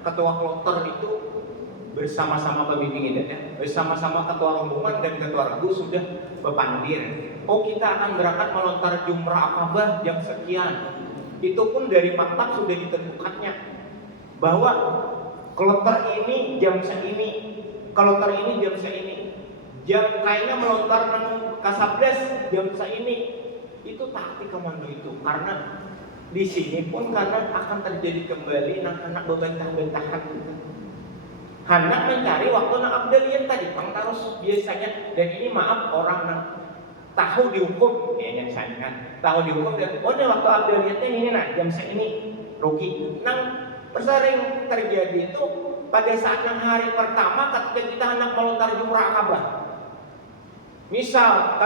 ketua kloter itu bersama-sama pembimbing idenya bersama-sama ketua rombongan dan ketua regu sudah bepandir oh kita akan berangkat melontar jumrah Aqabah jam sekian itu pun dari maktab sudah ditentukannya bahwa kloter ini jam segini kloter ini jam segini jam kayaknya melontar kasabdes jam segini itu taktik komando itu karena di sini pun karena akan terjadi kembali anak bebantah-bentahan hendak mencari waktu nak abdalian tadi pangtarus biasanya dan ini maaf orang yang tahu dihukum kayaknya misalnya kan tahu dihukum dan oh ini waktu abdaliannya ini nah jam segini rugi nang sering terjadi itu pada saat yang hari pertama ketika kita hendak melontar jumrah Aqabah misal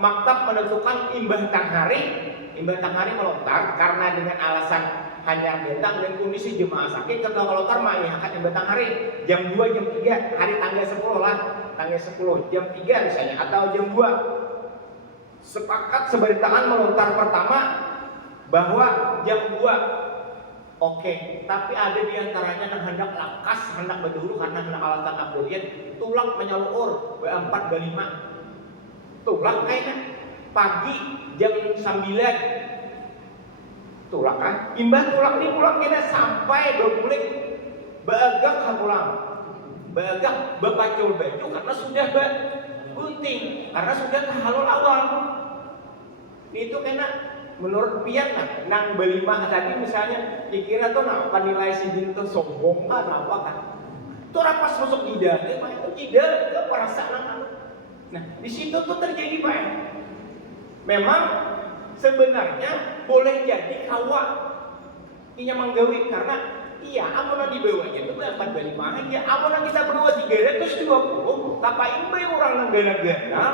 maktab menentukan imbah tang hari melontar karena dengan alasan hanya bentang dan kondisi jemaah sakit ketua melontar mengiakan imbah tang hari jam 2 jam 3 hari tanggal 10 lah tanggal 10 jam 3 misalnya atau jam 2 sepakat seberitaan melontar pertama bahwa jam 2 oke, tapi ada diantaranya yang hendak lakas, hendak berdulu karena hendak alatan abdalian tulang menyalur B4 B5 tulang kayaknya pagi jam 9 tulang kan imbah tulang ini pulang kita sampai berkulit beagak pulang beagak bepacul baju karena sudah gunting karena sudah kehalul awal itu kena menurut pian nang B5 tadi misalnya dikira tuh apa nilai si bintu sombong kan apa kan itu rapas masuk jidat itu jidat itu perasaan nah di situ tuh terjadi Pak memang sebenarnya boleh jadi kawa ini menggawi karena iya amunan di bawahnya itu dapat B5 aja amunan kita berdua 320 tapain bae orang nang gana-gana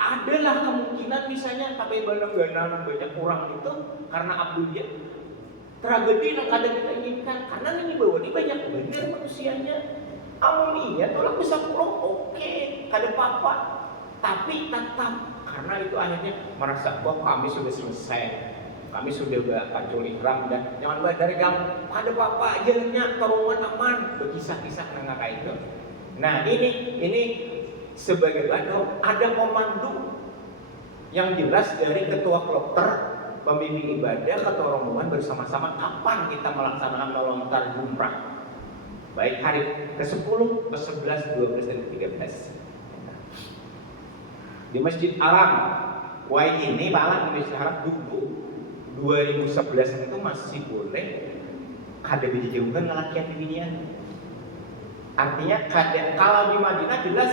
adalah kemungkinan misalnya tapi gana banyak orang itu karena abduliyah tragedi yang kada kita inginkan karena ini bawah ini banyak benar manusianya amun iya tolak bisa pulang oke kada apa-apa tapi tetap karena itu akhirnya merasa bahwa kami sudah selesai kami sudah berpacul ikram dan jangan dari kamu ada apa-apa jalannya terowongan aman berkisah-kisah nengah kayak itu nah ini sebagai badan ada komando yang jelas dari ketua kloter pembimbing ibadah ketua rombongan bersama-sama kapan kita melaksanakan melontar jumrah, baik hari ke-10, ke-11, 12, dan ke-13 di Masjid Haram. Wah ini Pak Alang, di Masjid Haram dulu 2011 itu masih boleh kada dijauhkan lelakian bibinian. Artinya kalau di Madinah jelas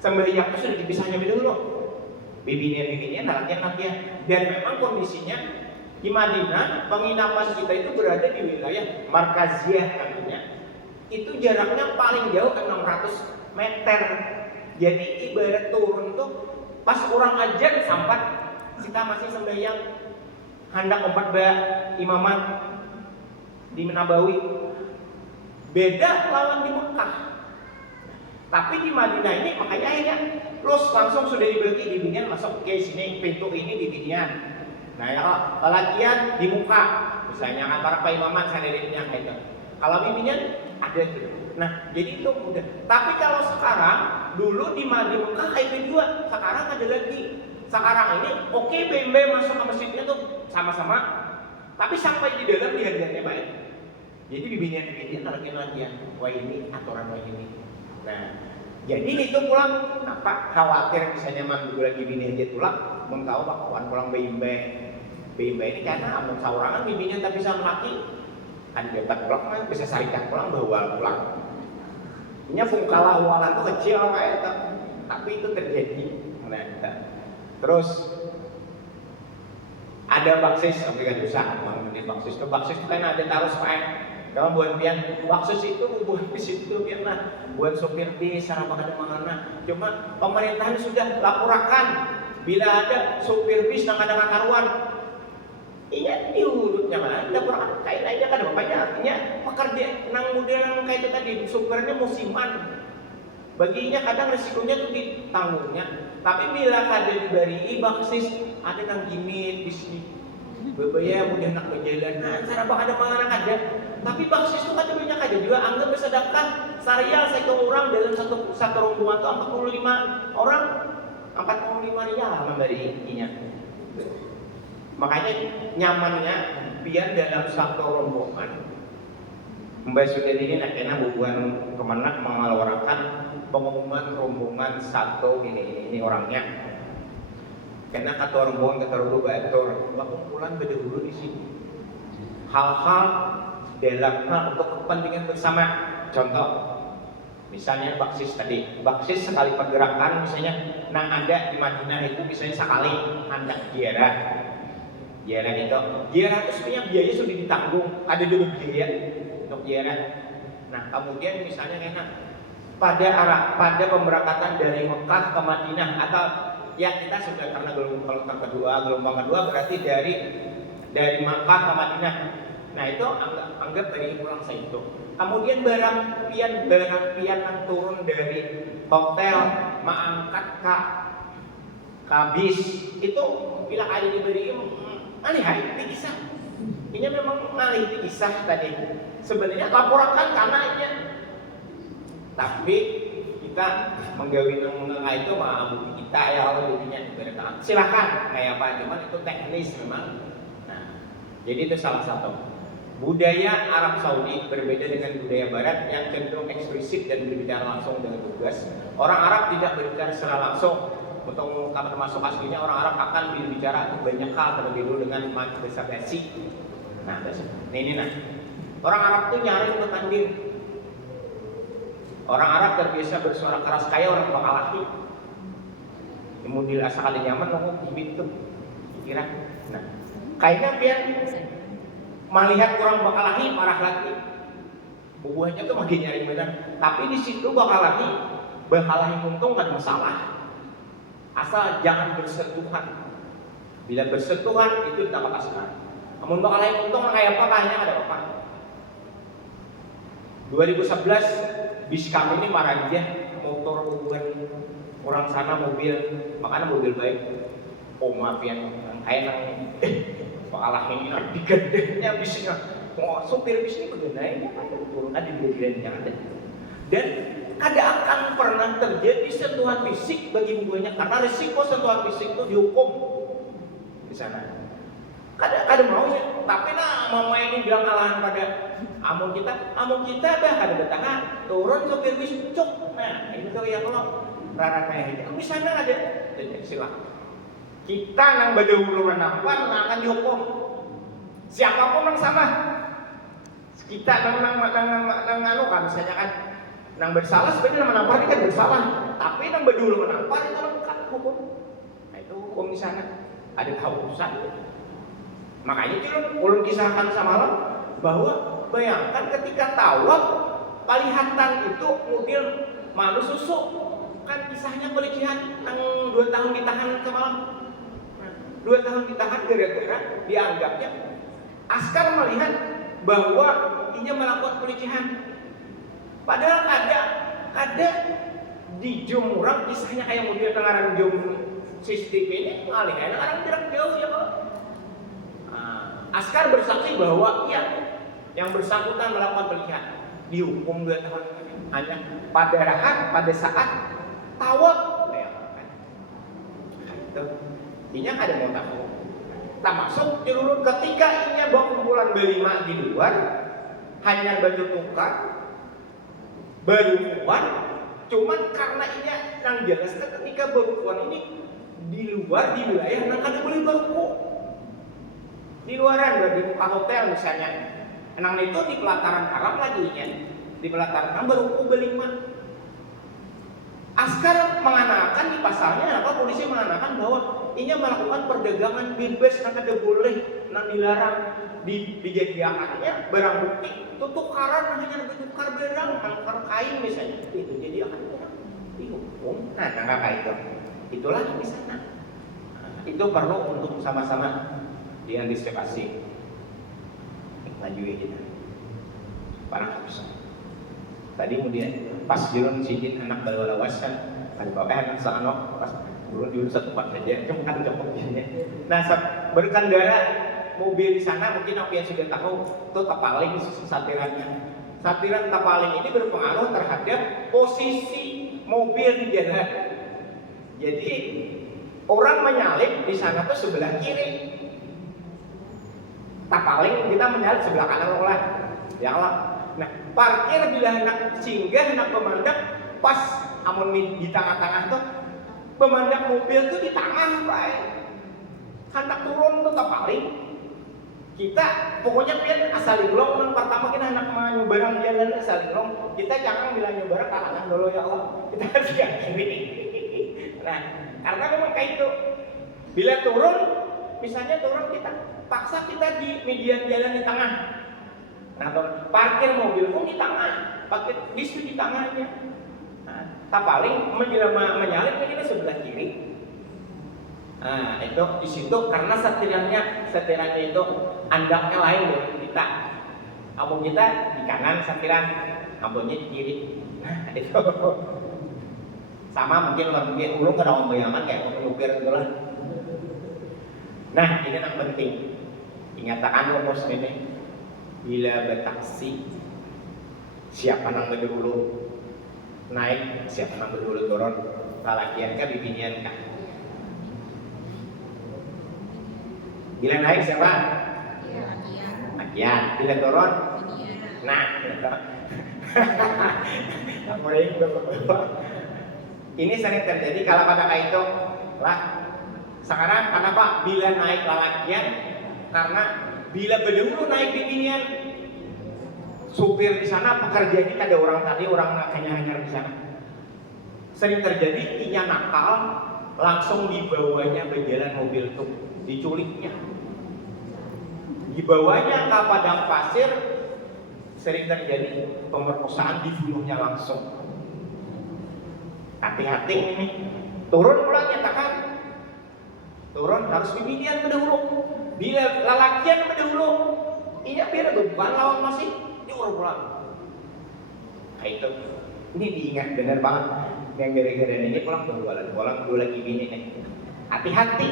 sembahyang itu sudah dipisahnya dulu, bibinian lelakian. Dan memang kondisinya di Madinah penginapan kita itu berada di wilayah markaziah namanya. Itu jaraknya paling jauh 600 meter. Jadi ibarat turun tuh pas orang ajan sampai kita masih sembahyang hendak empat imaman di Nabawi. Beda lawan di Mekah. Tapi di Madinah ini makanya akhirnya terus langsung sudah dibagi di binian, masuk ke sini pintu ini di binian. Nah ya latihan di muka misalnya antara Pak Imaman sendirinya kayak itu. Kalau binian ada gitu. Nah jadi itu mudah. Tapi kalau sekarang dulu di Mekah kayak juga, sekarang ada lagi. Sekarang ini oke BMB masuk ke masjidnya tuh sama-sama, tapi sampai di dalam diharganya baik. Jadi bibinian latihan. Wah ini aturan wah ini. Nah, jadi itu pulang apa khawatir misalnya dulu lagi bini aja pulang, mau tahu bakawan pulang BMB ini karena amun saurangan bibinian tapi sama laki, ada dapat pulang bisa sarikan pulang bawa pulang. Nya fungkala walan tuh kecil kayak itu, tapi itu terjadi. Nah, terus ada baksis, tapi kan susah ngomongin baksis. Baksis itu kan ada taruh supaya kalau buat pian baksis itu buat bis itu pian buat sopir bis apa ada mana. Cuma pemerintahan sudah laporakan bila ada sopir bis yang ada karuan. Iya diurutnya mana? Laporakan kayak aja kan bapaknya artinya pekerja nang model kayak itu tadi sopirnya musiman. Baginya kadang resikonya tuh ditanggungnya. Tapi bila kada diberi baksis ada nang gimit bisnis bebaya mudah nak berjalan. Nah, cara bakal ada pengarang ada. Tapi baksis itu kan banyak aja juga anggap bersedekah syariah saya ke orang dalam satu rombongan itu 45 orang 45 riyal memberinya. Makanya nyamannya biar dalam satu rombongan. Mbak sudah ini nak kena bubuan kemana mengeluarkan pengumuman rombongan satu ini orangnya. Karena kata rombongan kata rombongan kumpulan beda dulu di sini. Hal-hal dalamnya untuk kepentingan bersama. Contoh, misalnya baksis tadi, baksis sekali pergerakan misalnya nang ada di Madinah itu misalnya sekali hendak ziarah itu, ziarah itu sebenarnya biaya sudah ditanggung, ada dulu biaya untuk ziarah. Nah kemudian misalnya enak pada pemberangkatan dari Mekah ke Madinah atau ya kita sudah karena gelombang kedua berarti dari Mekah ke Madinah. Nah itu anggap dari pulang saya itu. Kemudian barang pian yang turun dari hotel mengangkat ke bis itu bila ada diberi aneh dikisah. Ini memang alih dikisah tadi. Sebenarnya laporakan karena ini. Tapi kita menggawi mengenai itu bukti kita ya Allah dunia ibaratkan. Silakan kayak apa cuman itu teknis memang. Nah, jadi itu salah satu. Budaya Arab Saudi berbeda dengan budaya Barat yang cenderung eksplisit dan berbicara langsung dengan tugas. Orang Arab tidak berbicara secara langsung. Untuk mengungkap termasuk aslinya orang Arab akan berbicara banyak hal terlebih dulu dengan basa-basi. Nah, ini orang Arab tuh nyari untuk takdir. Orang Arab terbiasa bersuara keras kayak orang Bakalahi. Kemudian asal nyaman ngomong gitu. Kira. Nah, kayaknya biar melihat orang Bakalahi marah lagi. Bubuhnya tuh makin nyari medan. Tapi di situ Bakalahi untung kan masalah. Asal jangan bersentuhan. Bila bersentuhan itu dapat asal. Namun Bakalahi untung kayak apa kayaknya ada apa? 2011 bis kami ini marah aja motor bukan orang sana mobil makanya mobil baik maaf ya kayak nang Pakalah ini digedenya bisnya sopir bis ini bagaimana turun ada di bagiannya ada dan kada akan pernah terjadi sentuhan fisik bagi bubuhnya karena risiko sentuhan fisik itu dihukum di sana Kada mau ya, tapi nah mama ini bilang alahan pada amun kita dah kada betah turun sopir bis cuk. Nah itu yang lo rara kayak gitu. Misalnya ada jadi silakan. Kita nang berdahulu menampar akan dihukum. Siapapun yang salah. Kita nang anu kan misalnya kan nang bersalah sebenarnya menampar ini kan bersalah, tapi nang berdahulu menampar itu kan hukum. Nah itu hukum di sana ada keharusan. Makanya itu ulun kisahkan semalam bahwa bayangkan ketika tawaf palihatan itu mobil malu susu kan kisahnya pelecehan yang 2 tahun ditahan semalam. 2 tahun ditahan gara-gara dianggapnya askar melihat bahwa ia melakukan pelecehan. Padahal ada di Jumurang kisahnya kayak mobil tengaran Jum CCTV ini alihnya orang jarak jauh ya kalau askar bersaksi bahwa iya yang bersangkutan melakukan pelecehan dihukum 2 tahun hanya pada saat tawaf. Itu inya ada mau tahu. Termasuk dirurut ketika inya bawa kumpulan berlima di luar hanya baju tukar berukuan, cuman karena inya nang jelas ketika berukuan ini di luar di wilayah nang kada boleh berku. Di luaran di muka hotel misalnya, nang itu di pelataran haram lagi ya, di pelataran haram beruku berlima. Askar menganakan di pasalnya apa polisi menganakan bahwa ini melakukan perdagangan bebas nang kada boleh nang dilarang dijadiakannya barang bukti tukaran hanya tukar barang tukar kain misalnya itu jadi akan dihukum. Nah nangka itu itulah di sana. Itu perlu untuk sama-sama diantisipasi. Laju kita parah bisa. Tadi kemudian pas jurun sidin anak balawalawas kan ada bapak anak seano pas dulu satu tempat saja cuma kan jokoknya. Nah berkendara mobil di sana mungkin aku yang sudah tahu itu tapaling satirannya. Satiran tapaling ini berpengaruh terhadap posisi mobil di jalan. Jadi orang menyalip di sana tuh sebelah kiri. Tapaling kita menyalip sebelah kanan lah. Ya Allah. Nah, parkir bila hendak singgah hendak pemandang pas amun di tengah-tengah tuh pemandang mobil tuh di tengah, Pak. Hendak turun tuh tapaling. Kita pokoknya pian asal linglong nang pertama kita hendak nyobarang jalan asal linglong. Kita jangan bilang nyobarang kanan dulu ya Allah. Kita harus kiri. Nah, karena memang kayak itu. Bila turun, misalnya turun kita paksa kita di median jalan di tengah. Nah, parkir mobil pun di tengah, parkir bis di tengahnya. Nah, tapaling menyalip kita sebelah kiri. Nah, itu di situ karena satirannya itu andaknya lain dari kita. Ampun kita di kanan satiran, ampunnya di kiri. Nah, itu sama mungkin orang mungkin ulung kada membayangkan kayak melukir gitu lah. Nah, ini yang penting. Ingatkan rumus ini. Bila bertaksi, siapa nang berdulu naik, siapa nang berdulu turun, lalakian kah, bibinian kah? Bila naik siapa? Lakian. Bila turun? Nah, ini sering terjadi kalau pada kayak itu lah. Sekarang kenapa bila naik lalakian? Karena bila berdahulu naik bibinian, supir di sana pekerjaannya ada orang tadi orang hanya di sana. Sering terjadi inya nakal langsung dibawanya berjalan mobil tuh, diculiknya, dibawanya ke padang pasir. Sering terjadi pemerkosaan, dibunuhnya langsung. Hati-hati ini. Turun pulang nyatakan, turun harus bibinian berdahulu. Bila lalakian berdahulu, ini biar bukan lawan masih diurut pulang. Nah itu, ini diingat benar banget. Yang gara-gara ini pulang berdua lagi bini nih. Hati-hati.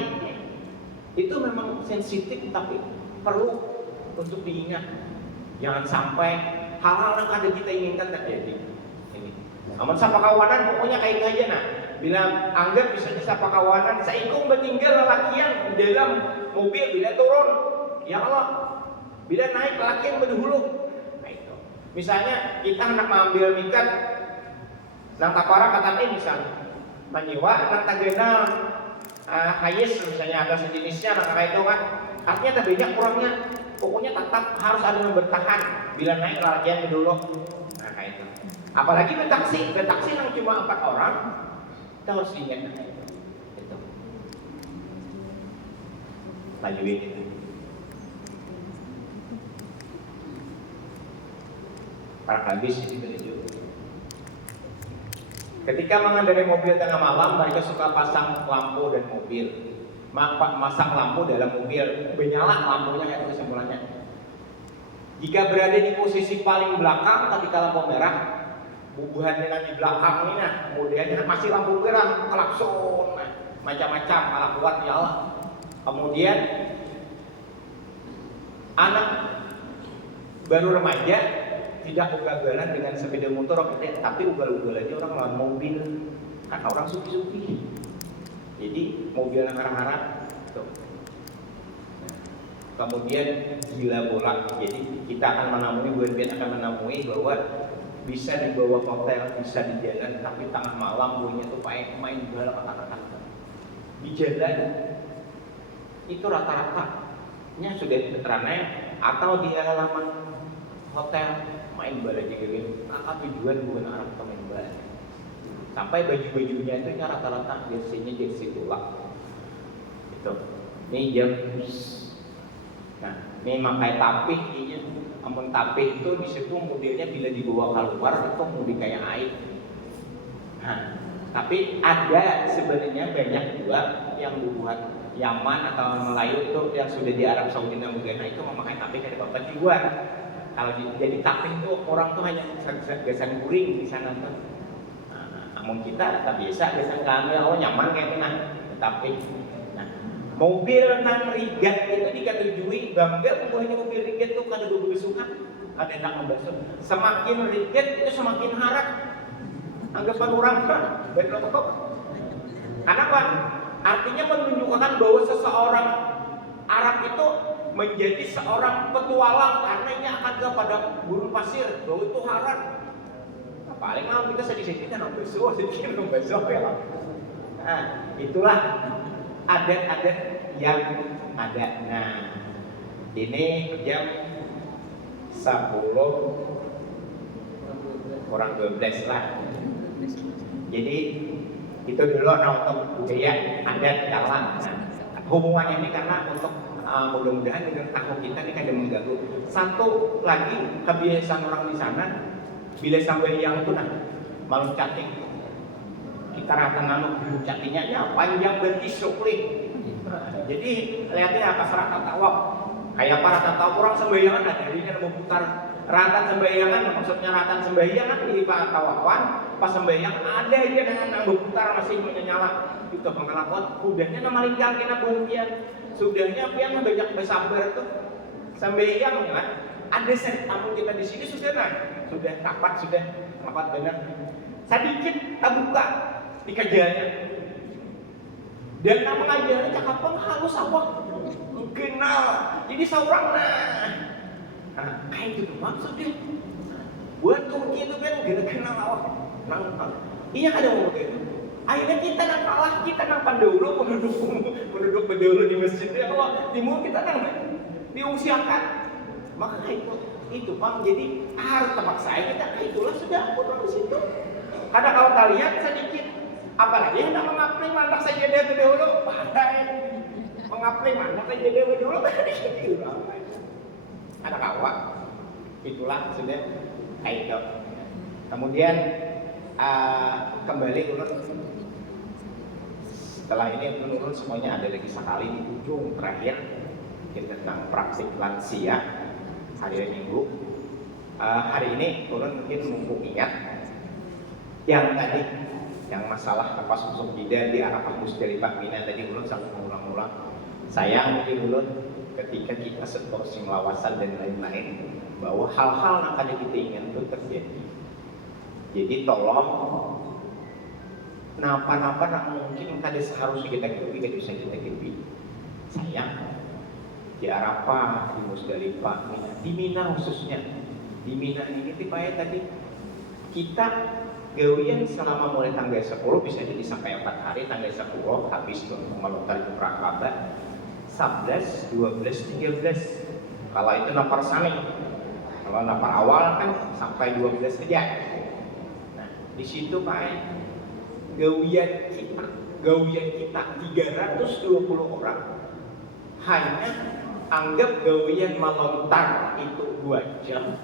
Itu memang sensitif tapi perlu untuk diingat. Jangan sampai hal-hal yang ada kita inginkan terjadi. Ini. Aman sapa kawanan pokoknya kayak aja nah. Bila anggap bisa sapa kawanan, saya ikut bertinggal lalakian di dalam mobil bila turun ya Allah, bila naik laki yang berdahulu. Nah itu. Misalnya kita hendak mengambil mikat, nang tapara kata ini misalnya, menyewa nang tagenal hayes misalnya ada sejenisnya nang kayak itu kan, artinya terbanyak kurangnya. Pokoknya tetap harus ada yang bertahan bila naik laki yang berdahulu. Nah kayak itu. Apalagi bertaksi yang cuma 4 orang, kita harus ingat itu. Lanjutin itu. Para habis itu juga. Ketika mengendarai mobil tengah malam, mereka suka pasang lampu dan mobil. Masang lampu dalam mobil, menyala lampunya kayak kesimpulannya. Jika berada di posisi paling belakang ketika lampu merah, bubuhannya di belakang ini nah, kemudian masih lampu merah, klakson, nah, macam-macam, malah kuat ya Allah. Kemudian anak baru remaja tidak ugal-ugalan dengan sepeda motor, tapi ugal-ugalannya orang lawan mobil, karena orang suki-suki. Jadi mobil yang merah-merah, kemudian gila bola. Jadi kita akan menemui, Buenbian akan menemui bahwa bisa di bawah hotel, bisa di jalan, tapi tengah malam bunyinya tuh main bola kata-kata di jalan. Itu rata-ratanya sudah di veterannya atau di halaman hotel main bola juga gitu. Kakak tujuan bukan arah ke main bola. Sampai baju-bajunya itu rata-rata jersey-nya jersey bola. Itu. Ini jam. Nah, ini makai tapih ini. Amun tapih itu di situ modelnya bila dibawa keluar itu mudi kayak air. Nah, tapi ada sebenarnya banyak juga yang buat Yaman atau Melayu itu yang sudah di Arab Saudi dan Ghana itu memakai tapih kayak bapak juga. Kalau jadi tapih itu orang tuh hanya gesan guring di sana tuh. Namun kita tak biasa gesan kami nyaman kayak itu nah, tapi nah, mobil nang rigat itu dikatujui bangga pokoknya mobil rigat tuh kada bebesukan, ada yang membasuh. Semakin rigat itu semakin harap. Anggapan orang kan, betul. Kenapa? Artinya menunjukkan bahwa seseorang Arab itu menjadi seorang petualang karena ini akan kepada gurun pasir, bahwa itu harap. Paling kalau kita sedikit kan nambah ya. Nah, itulah adat-adat yang ada. Nah, ini jam 10 kurang 12 lah. Jadi itu dulu untuk budaya adat Jalan. Nah, hubungannya ini karena untuk mudah-mudahan dengan tahu kita ini kan mengganggu. Satu lagi kebiasaan orang di sana. Bila sampai yang itu nah malu cantik kita rata nanu cantiknya ya panjang betis sukli. Jadi lihatnya apa rata tawaf kayak para tata orang sembayangan ada jadinya mau putar rata sembayangan, maksudnya rata sembayangan di pak tawafan pas sembayang ada dia dengan putar masih menyala itu mengalakon udahnya nama lingkar kena bungkian sudahnya pian banyak bersabar tuh sembayang ya ada set tamu kita di sini sudah rapat benar. Sedikit terbuka di kerjanya. Dan nama ngajarnya cakap halus awak kenal. Jadi seorang kayak gitu maksudnya. Buat Turki itu kan gak kenal awak. Iya ada ngomong gitu. Akhirnya kita nang kalah, kita nang pendahulu penduduk pendahulu di masjidnya kalau timur kita nang diungsiakan. Maka itu Pak, jadi harus terpaksa kita itulah sudah ampun di situ. Karena kalau kalian sedikit, apalagi hendak mengapli mandak saja dari dulu, pandai mengapli mandak saja dari dulu, ada kawan. Itulah sudah itu. Kemudian kembali urut. Setelah ini urut semuanya ada lagi sekali di ujung terakhir tentang praktik lansia. Hari Minggu, hari ini turun mungkin mumpung ingat yang tadi, yang masalah apa susuk jidat di Arafah Musdalifah Mina tadi ulun sampai mengulang-ulang. Saya mungkin ulun ketika kita seterusnya melawasan dan lain-lain bahwa hal-hal yang tadi kita ingat itu terjadi. Jadi tolong napa-napa yang mungkin tadi seharusnya kita kipi, tidak bisa kita kipi. Sayang. di Arafah, di Musdalifah, di Mina khususnya. Di Mina ini tipanya tadi kita gawian selama mulai tanggal 10 bisa jadi sampai 4 hari, tanggal 10 habis untuk melontar jumrah Ka'bah 11, 12, 13. Kalau itu napar sani, kalau napar awal kan sampai 12 saja. Nah, di situ Pak, gawian kita 320 orang. Hanya anggap gawian melontar itu 2 jam.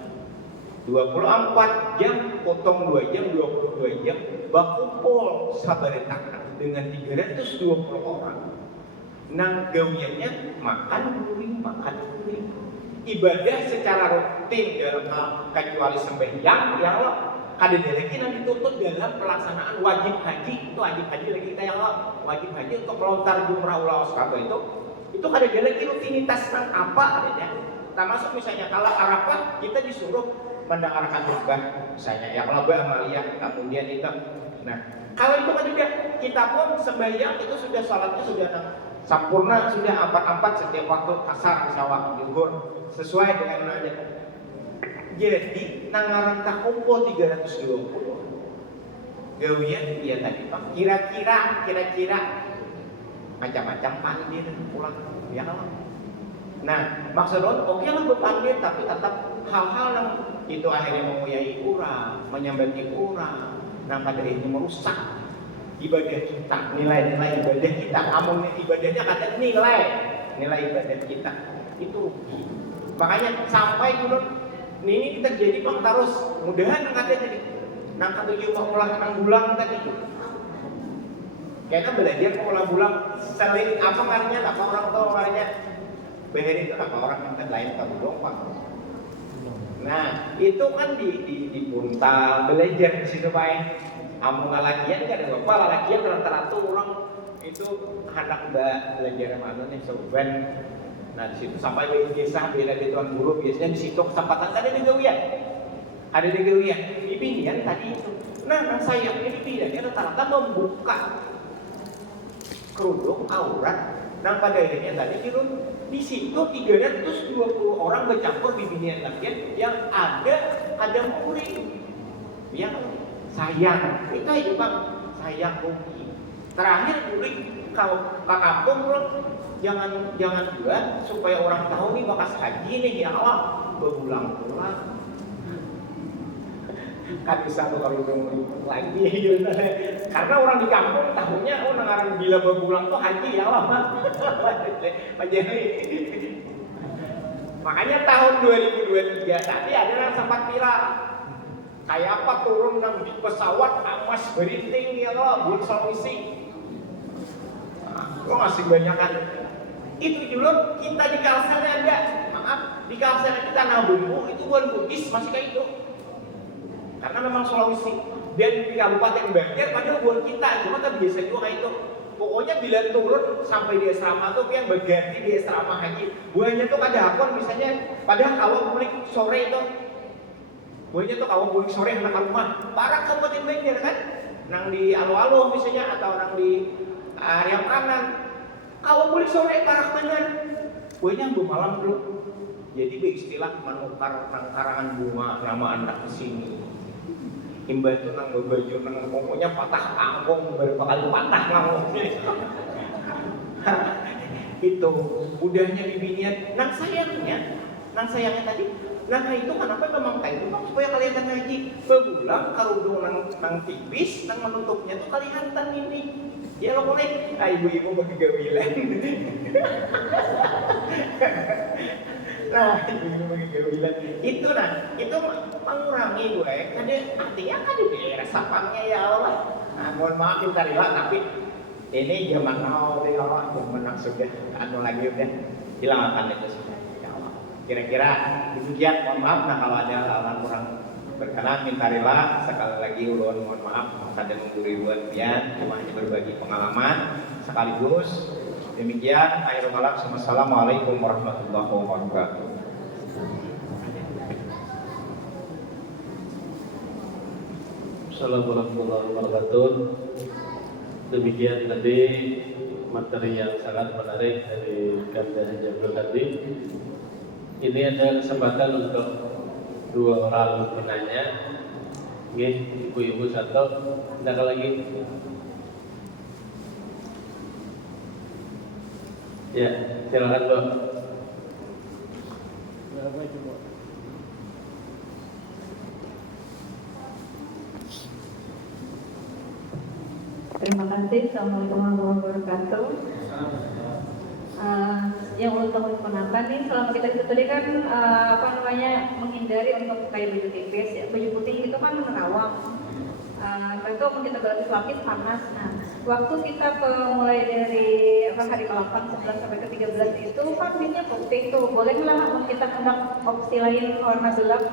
24 jam potong 2 jam, 22 jam bakumpul sabaretakan dengan 320 orang. Nang gawiannya makan dulu, ibadah secara rutin dalam hal kecuali sembahyang ya Allah. Kadang lagi nanti dituntut dalam pelaksanaan wajib haji. Itu wajib haji lagi kita ya Allah. Wajib haji untuk melontar jumrah ulah Ka'bah itu kadang lagi rutinitas nang apa adanya. Termasuk misalnya kalau Arafah kita disuruh mendengarkan khutbah misalnya ya kalau Amalia kemudian itu. Nah, kalau itu kan juga kita pun sembahyang itu sudah salatnya sudah sampurna, sudah 4 setiap waktu asar, syawak, zuhur sesuai dengan adat. Jadi nangaran tak kumpul 320 gawian dia tadi Pak. Kira-kira macam-macam pandir pulang ya Allah. Nah, maksudnya oke lah berpandir tapi tetap hal-hal yang itu akhirnya memuyai orang, menyambati orang, nah pada ini merusak ibadah kita, nilai-nilai ibadah kita. Namun ibadahnya kata nilai ibadah kita itu rugi. Makanya sampai dulu ini kita jadi bang terus mudahan kata jadi nang ketujuh pengulang nang bulang tadi itu. Kayaknya belajar pengulang bulang selain apa marinya, apa orang tua marinya. Bener itu apa orang yang lain tahu dong Pak. Nah, itu kan di Buntal belajar di situ Pak. Amun lalakian kan ada bapak lalakian rata-rata orang itu anak belajar mana nih soban. Nah, di situ sampai di desa bela di tuan guru biasanya di situ kesempatan ada di gawian. Ada di gawian. Di pilihan tadi itu. Nah, saya ini pilihannya rata-rata membuka kerudung aurat. Nah, pada akhirnya tadi di situ 320 orang bercampur di binian latihan yang ada murid. Yang sayang, itu aja Bang, sayang rugi. Terakhir murid kalau ke kampung jangan juga supaya orang tahu nih bakas haji nih ya Allah berulang-ulang. Kan bisa kalau lagi karena orang di kampung tahunya nangaran bila berbulan tuh haji ya Allah. Makanya tahun 2023 tadi adalah sempat viral kayak apa turun di pesawat amas berinting ya Allah buat solusi. Lo masih banyak kan itu dulu kita di Kalsel ada di Kalsel kita nabung itu bukan Bugis masih kayak itu. Karena memang Sulawesi dan di Kabupaten Banjar padahal buat kita cuma kan biasa juga kayak itu. Pokoknya bila turun sampai di asrama tuh yang berganti di asrama haji. Buahnya tuh ada akun misalnya padahal kalau bulik sore itu. Buahnya tuh kalau bulik sore anak rumah. Parah Kabupaten Banjar kan. Nang di alo-alo misalnya atau nang di area kanan. Kalau bulik sore parah bener. Buahnya malam bro. Jadi beristilah menukar nang karangan bunga nama anak kesini. Imbah itu nang baju nang pokoknya patah kangkung beberapa kali patah ngomong. Itu udahnya bibinian nang sayangnya tadi nah itu kenapa memang kayak itu supaya kalian ngaji berulang karudung nang tipis nang menutupnya tuh kalian ini ya lo boleh ibu-ibu berkegawilan. Nah, itu mengurangi gue. Kan artinya kan di daerah sapangnya ya Allah. Nah, mohon maaf kita rela tapi ini zaman now ya Allah, zaman yang sudah lagi udah hilangkan itu sudah. Ya Allah. Kira-kira demikian. Mohon maaf nah kalau ada orang kurang berkenan minta rela sekali lagi ulun mohon maaf kada mengguri buat pian cuma hanya berbagi pengalaman sekaligus. Demikian akhirul kalam. Assalamualaikum warahmatullahi wabarakatuh. Assalamualaikum warahmatullahi wabarakatuh. Demikian tadi materi yang sangat menarik dari Kanda Haji Abdul Hadi. Ini ada kesempatan untuk dua orang penanya. Ibu-ibu satu, tidak lagi. Ya, silakan Bu. Terima kasih. Assalamualaikum warahmatullahi wabarakatuh. Yang untuk menambah nih, selama kita itu tadi kan menghindari untuk kayak baju tipis ya, baju putih itu kan menerawang. Itu kita berlapis-lapis panas. Nah, waktu kita mulai dari hari ke-8, 11 sampai ke-13 itu kan biasanya putih tuh. Bolehlah kita hendak opsi lain warna gelap.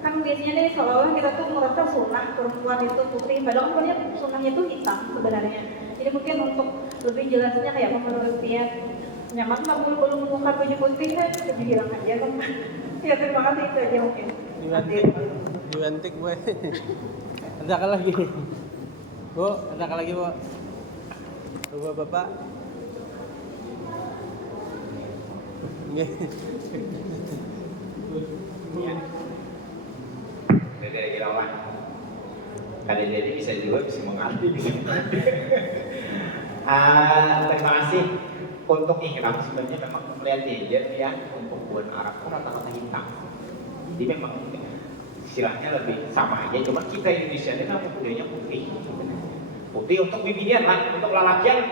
Kan biasanya nih seolah-olah kita tuh merasa sunnah perempuan itu putih, padahal sebenarnya sunnahnya itu hitam sebenarnya. Jadi mungkin untuk lebih jelasnya kayak menurut dia nyaman nggak belum membuka baju putih kan jadi hilang aja kan. Ya terima kasih itu aja mungkin. Diwantik gue. Ada lagi, Bu? Ada lagi, Bu? Bapak. Ya. Dari lawan. Ada jadi bisa juga bisa mengerti. Terima kasih. Untuk ihram sebenarnya memang melihat ya untuk bulan Arab itu rata-rata hitam. Jadi memang istilahnya lebih sama aja. Cuma kita Indonesia ini memang budayanya putih. Putih untuk bibinya lah, untuk lalakian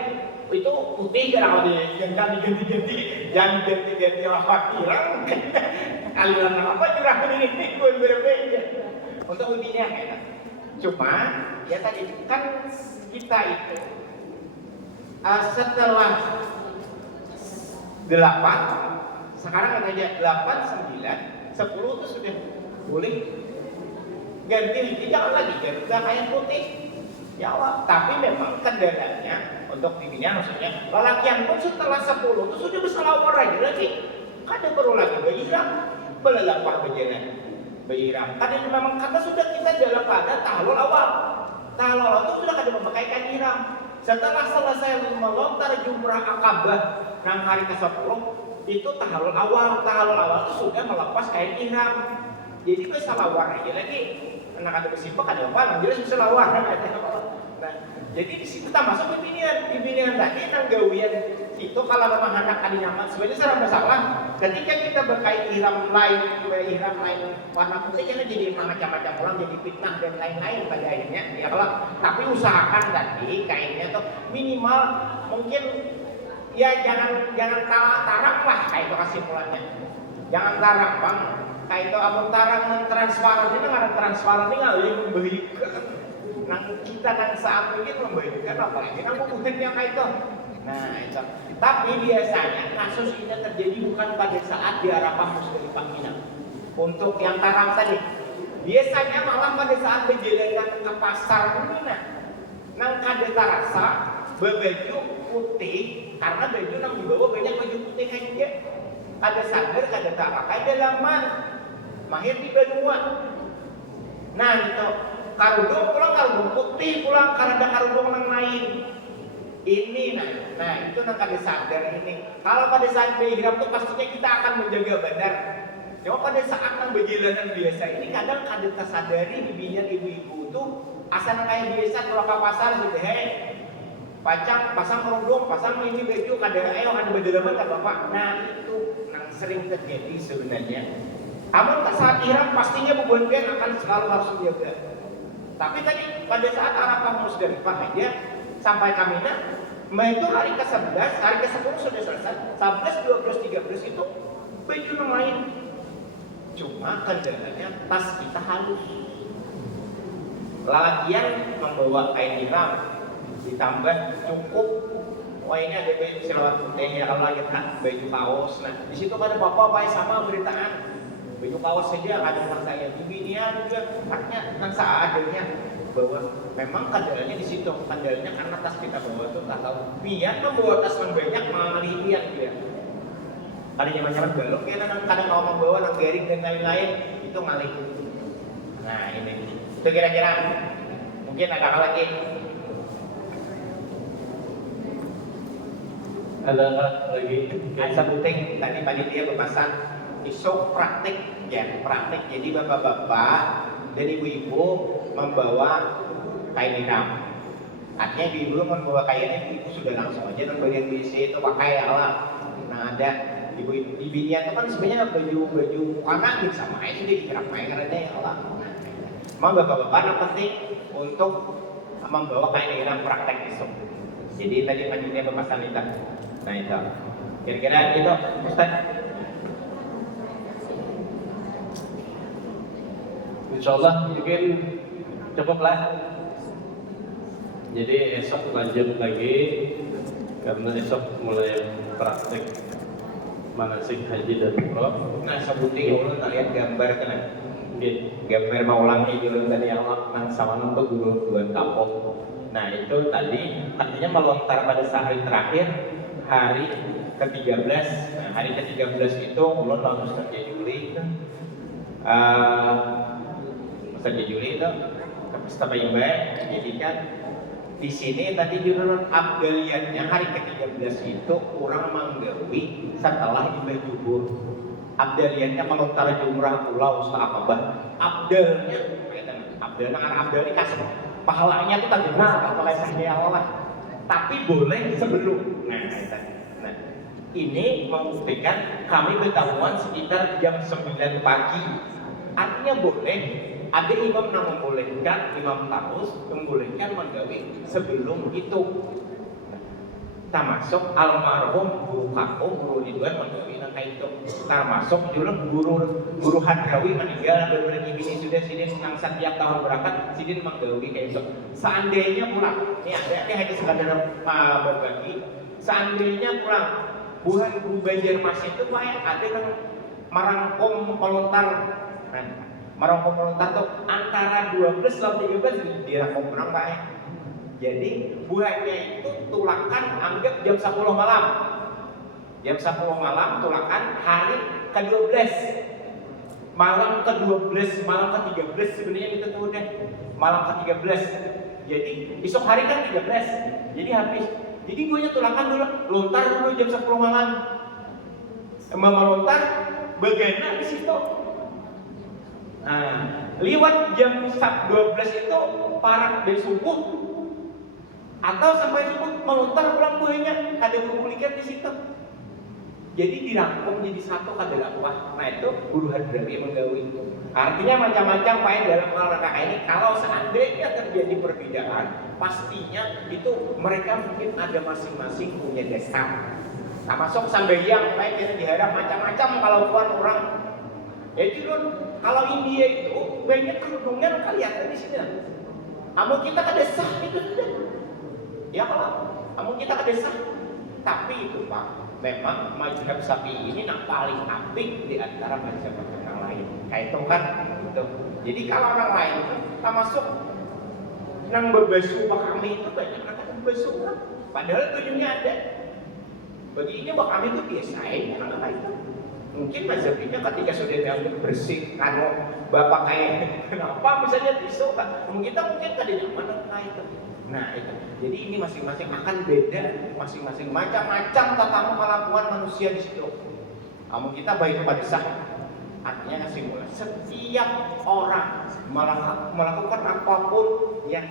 itu putih kalau yang diganti lawak irang. Aliran apa curah ini berbeda. Untuk bibinya enak. Cuma ya tadi kan kita itu setelah 8, sekarang aja 8, 9, 10 itu sudah boleh ganti lagi, jangan lagi udah kayak putih ya Allah. Tapi memang kendalanya untuk bibinya maksudnya lelakian pun setelah 10 itu sudah bersalawar lagi kada perlu lagi berihram belalapah berjalan berihram karena memang karena sudah kita dalam pada tahlul awal itu sudah kada memakaikan ihram. Setelah selesai melontar jumrah akabah nang hari ke-10 itu tahlul awal itu sudah melepas kain ihram. Jadi bisa lawar aja lagi. Anak ada bersimpah ada apa? Jelas bisa lawar. Nah, jadi di situ tak masuk bimbingan tadi nang gawian itu kalau memang hendak kali nyaman sebenarnya serba masalah. Ketika kita berkait ihram lain warna putih kan jadi macam-macam orang jadi fitnah dan lain-lain pada akhirnya ya kalau tapi usahakan tadi kainnya tuh minimal mungkin ya jangan tarak lah kayak itu kesimpulannya. Jangan tarak bang. Kayak itu abang tarak transparan itu nggak transparan ini nggak membahayakan. Nang kita nang saat ini membahayakan apalagi nang putihnya kayak itu. Nah itu. Tapi biasanya kasus ini terjadi bukan pada saat di Arafah Musdalifah Mina. Untuk yang tarak tadi, biasanya malah pada saat berjalan ke pasar Mina. Nang kada tarasa berbaju putih karena baju nang dibawa banyak baju putih aja. Kada sadar kada tak pakai dalaman. Mahir di Benua. Nah itu karudung pulang karudung putih pulang karena ada karudung yang lain. Ini nah itu nang kada sadar ini. Kalau pada saat berihram tuh pastinya kita akan menjaga benar. Cuma pada saat nang berjalanan biasa ini kadang kada tersadari bibinya ibu-ibu tuh asal kayak biasa kalau ke pasar gitu pasang kerudung, pasang ini baju kada ada berdalaman kan Bapak. Nah itu nang sering terjadi sebenarnya. Namun saat ihram pastinya beban akan selalu harus dijaga. Tapi tadi pada saat Arafah Musdalifah aja sampai ke Mina, itu hari ke-11, hari ke-10 sudah selesai. 11, 12, 13 itu baju yang lain. Cuma kendalanya tas kita halus. Lalakian membawa kain ihram ditambah cukup. Wah ini ada baju selawar putih ya kalau lagi baju kaos. Nah di situ ada bapak sama beritaan. Baju kaos saja kadang saya bibinya juga haknya kan seadanya bahwa memang kendalanya di situ kendalanya karena tas kita bawa itu tak tahu biar membawa tas yang banyak mengalihkan dia ada nyaman balok ya kadang mau membawa nang garing dan lain-lain itu ngalih. Nah ini itu kira-kira mungkin ada lagi Ada lagi? Asa puting tadi panitia berpesan isok praktik ya, praktik. Jadi bapak-bapak dan ibu-ibu membawa kain ihram. Artinya ibu-ibu membawa kainnya, ibu sudah langsung aja dan bagian WC itu pakai alat. Nah ada ibu di binian itu kan sebenarnya baju anak gitu sama aja sudah dikira main karena ya Allah. Memang bapak-bapak yang penting untuk membawa kain ihram praktek isok. Jadi tadi panitia berpesan itu. Nah itu. Kira-kira itu Ustaz. Insya Allah mungkin cukup lah. Jadi esok lanjut lagi karena esok mulai praktek manasik haji dan umroh. Nah sebutin ulun lihat gambar kan. Gambar maulangnya ulun tadi Allah nang sama untuk guru tuan kapok. Nah itu tadi artinya melontar pada hari terakhir hari ke-13. Nah hari ke-13 itu ulun langsung kerja Juli kan. Kerja Juli itu ke Pesta Bayembe. Jadi kan di sini tadi judul abdaliyatnya hari ke-13 itu kurang menggawi setelah ibadah zuhur. Abdaliyatnya melontar jumrah pulau Aqabah. Abdalnya abdal ini kasih pahalanya itu tak benar oleh Sang Allah. Tapi boleh sebelum. Nah, ini membuktikan kami bertamuan sekitar jam 9 pagi. Artinya boleh. Ada imam yang membolehkan, imam tarus membolehkan menggawi sebelum itu. Termasuk almarhum guru kaku, guru Ridwan menggawi nang itu. Termasuk juga guru Hadrawi meninggal beberapa ini sudah sidin yang setiap tahun berangkat sidin menggawi kayak itu. Seandainya pulang, ini ada hanya sekadar berbagi. Seandainya pulang, bukan guru Banjarmas itu banyak ada yang merangkum pelontar. Merangkum pelontar tuh antara 12 sampai 13 dirangkum berang Pak ya. Jadi buahnya itu tulakan anggap jam 10 malam. Jam 10 malam tulakan hari ke-12. Malam ke-12, malam ke-13 sebenarnya itu tuh udah malam ke-13. Jadi besok hari kan 13. Jadi habis. Jadi gue tulakan dulu, lontar dulu jam 10 malam. Melontar bagaimana di situ? Nah, lewat jam 12 itu parak dari subuh atau sampai subuh melontar pulang buahnya ada berkulikan di situ. Jadi dirangkum jadi satu kada dakwah. Nah itu guru Hadrawi menggawi. Artinya macam-macam pakai dalam hal rakaat ini. Kalau seandainya terjadi perbedaan, pastinya itu mereka mungkin ada masing-masing punya dasar. Nah masuk sampai yang baik kita diharap macam-macam kalau bukan orang. Ya Jurun, kalau India itu banyak kerudungan kelihatan di sini. Kamu kita ke desa itu sudah. Ya kalau kamu kita ke desa. Tapi itu Pak, memang mazhab Syafi'i ini yang paling apik di antara mazhab yang lain. Kayak itu kan gitu. Jadi kalau orang lain itu kita masuk yang berbasu Pak kami itu banyak yang berbasu kan. Padahal tujuannya ada. Bagi ini Pak kami itu biasain anak itu. Mungkin mazhabnya ketika sudah diambil bersih, kalau bapak kayak kenapa misalnya tisu, kita mungkin tadi nyaman kayak itu. Nah itu, jadi ini masing-masing akan beda, masing-masing macam-macam tata kelakuan manusia di situ. Namun kita baik pada sah, artinya kesimpulan setiap orang melakukan apapun yang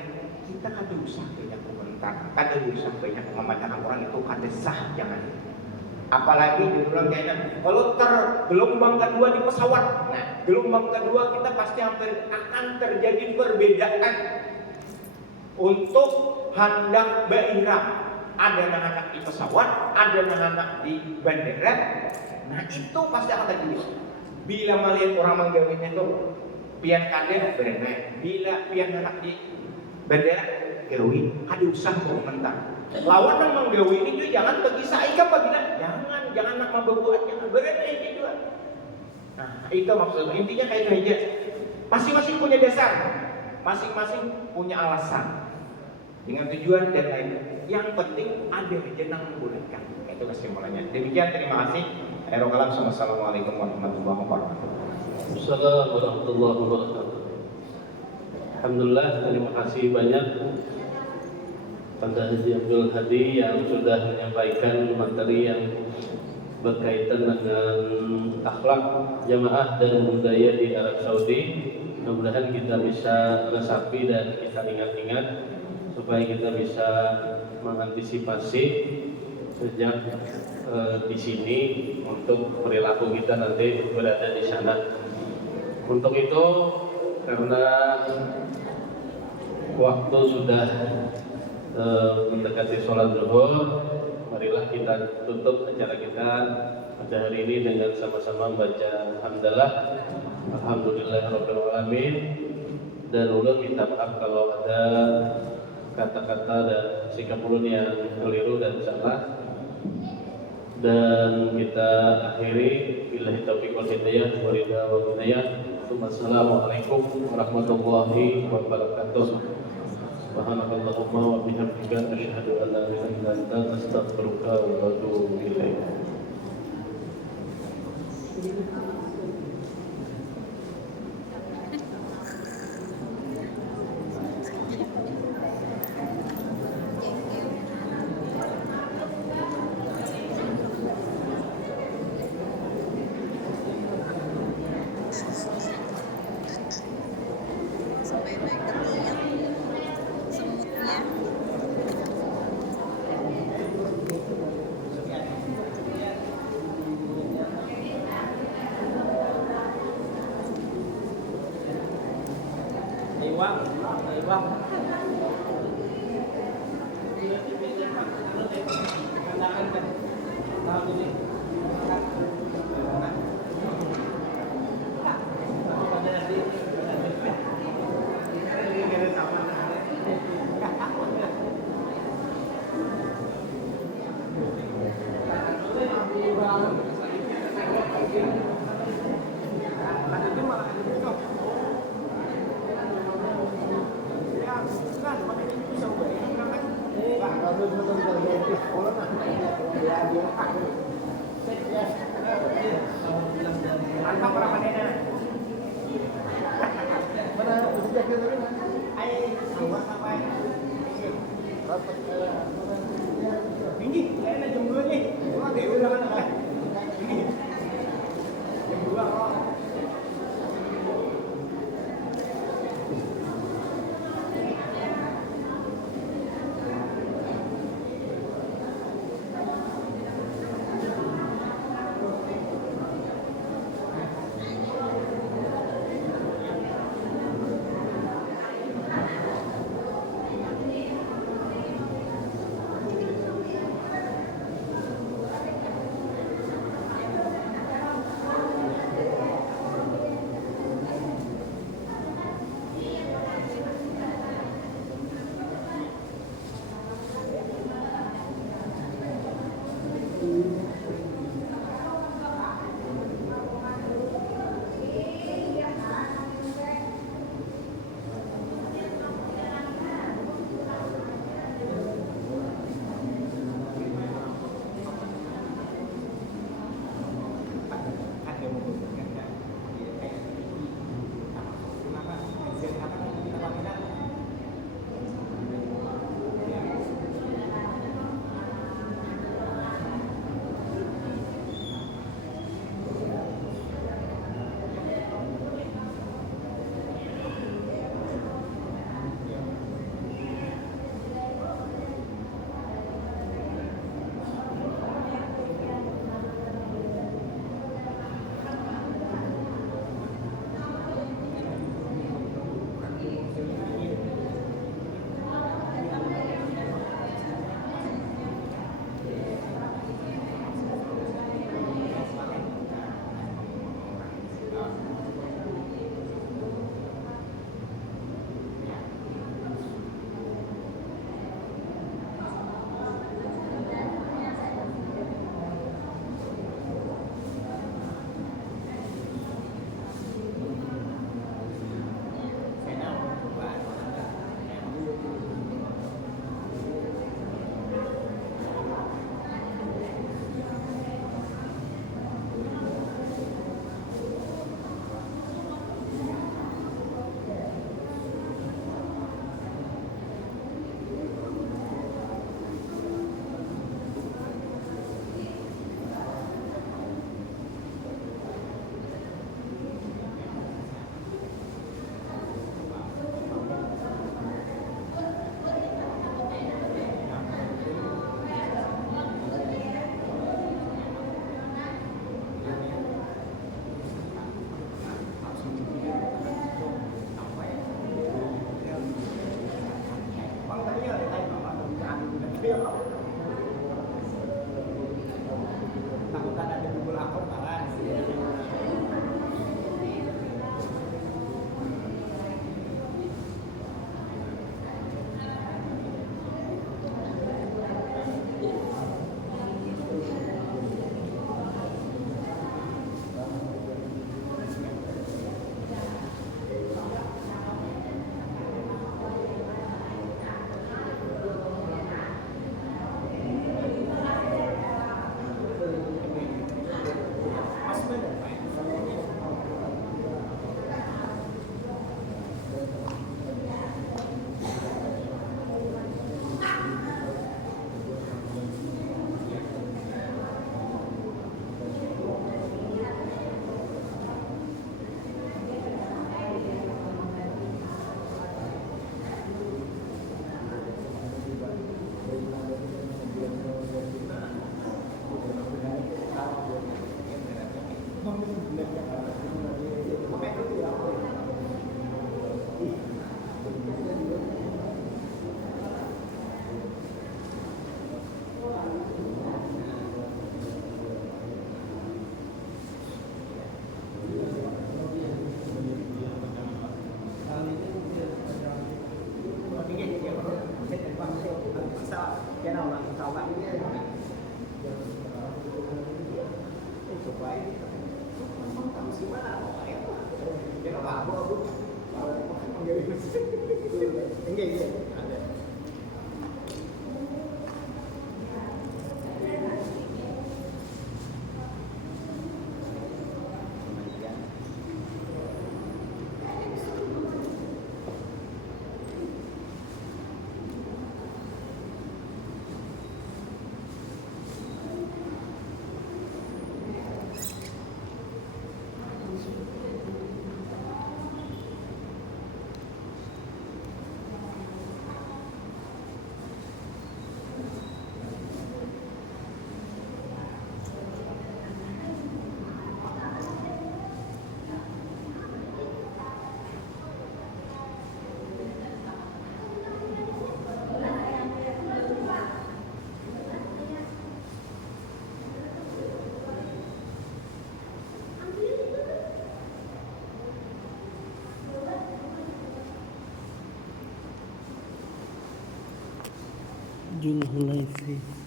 kita kada usah banyak komentar, kada usah banyak memandang orang itu kada sah, jangan. Apalagi di bulan kayaknya kalau gelombang kedua di pesawat, nah gelombang kedua kita pasti hampir akan terjadi perbedaan untuk hendak berirap. Ada anak-anak di pesawat, ada anak-anak di bandara. Nah itu pasti akan terjadi. Bila melihat orang menggawin itu pian kader berenang, bila pian anak di bandara gawi, ada usah komentar. Lawan yang menggawi ini juga jangan bagi saya apabila jangan nak membuat jangan berenang ini juga. Nah itu maksudnya intinya kayak aja. Masing-masing punya dasar, masing-masing punya alasan dengan tujuan dan lain. Yang penting ada aja yang membolehkan. Itu kesimpulannya. Demikian terima kasih. Assalamualaikum warahmatullahi wabarakatuh. Assalamualaikum warahmatullahi wabarakatuh. Alhamdulillah, terima kasih banyak Pada Haji Abdul Hadi yang sudah menyampaikan materi yang berkaitan dengan akhlak jamaah dan budaya di Arab Saudi. Mudah-mudahan kita bisa resapi dan kita ingat-ingat supaya kita bisa mengantisipasi sejak di sini untuk perilaku kita nanti berada di sana. Untuk itu, karena waktu sudah mendekati sholat zuhur, marilah kita tutup acara kita pada hari ini dengan sama-sama membaca hamdalah, alhamdulillahirabbil alamin, dan ulun minta maaf kalau ada kata-kata dan sikap ulun yang keliru dan salah. Dan kita akhiri billahi taufiq wal hidayah wa ridha wa hidayah. Wassalamualaikum warahmatullahi wabarakatuh. Subhanakallahumma wa bihamdika asyhadu an la ilaha illa anta astaghfiruka wa atubu ilaik. Sampai naik ke tiang semutnya. Iwang. Tinggi, kayaknya jam 2 nih. Gua kayak udah kan. Tinggi. Jam 2 kok. Kira aku. Enggak iya. Ada. Jumlah live.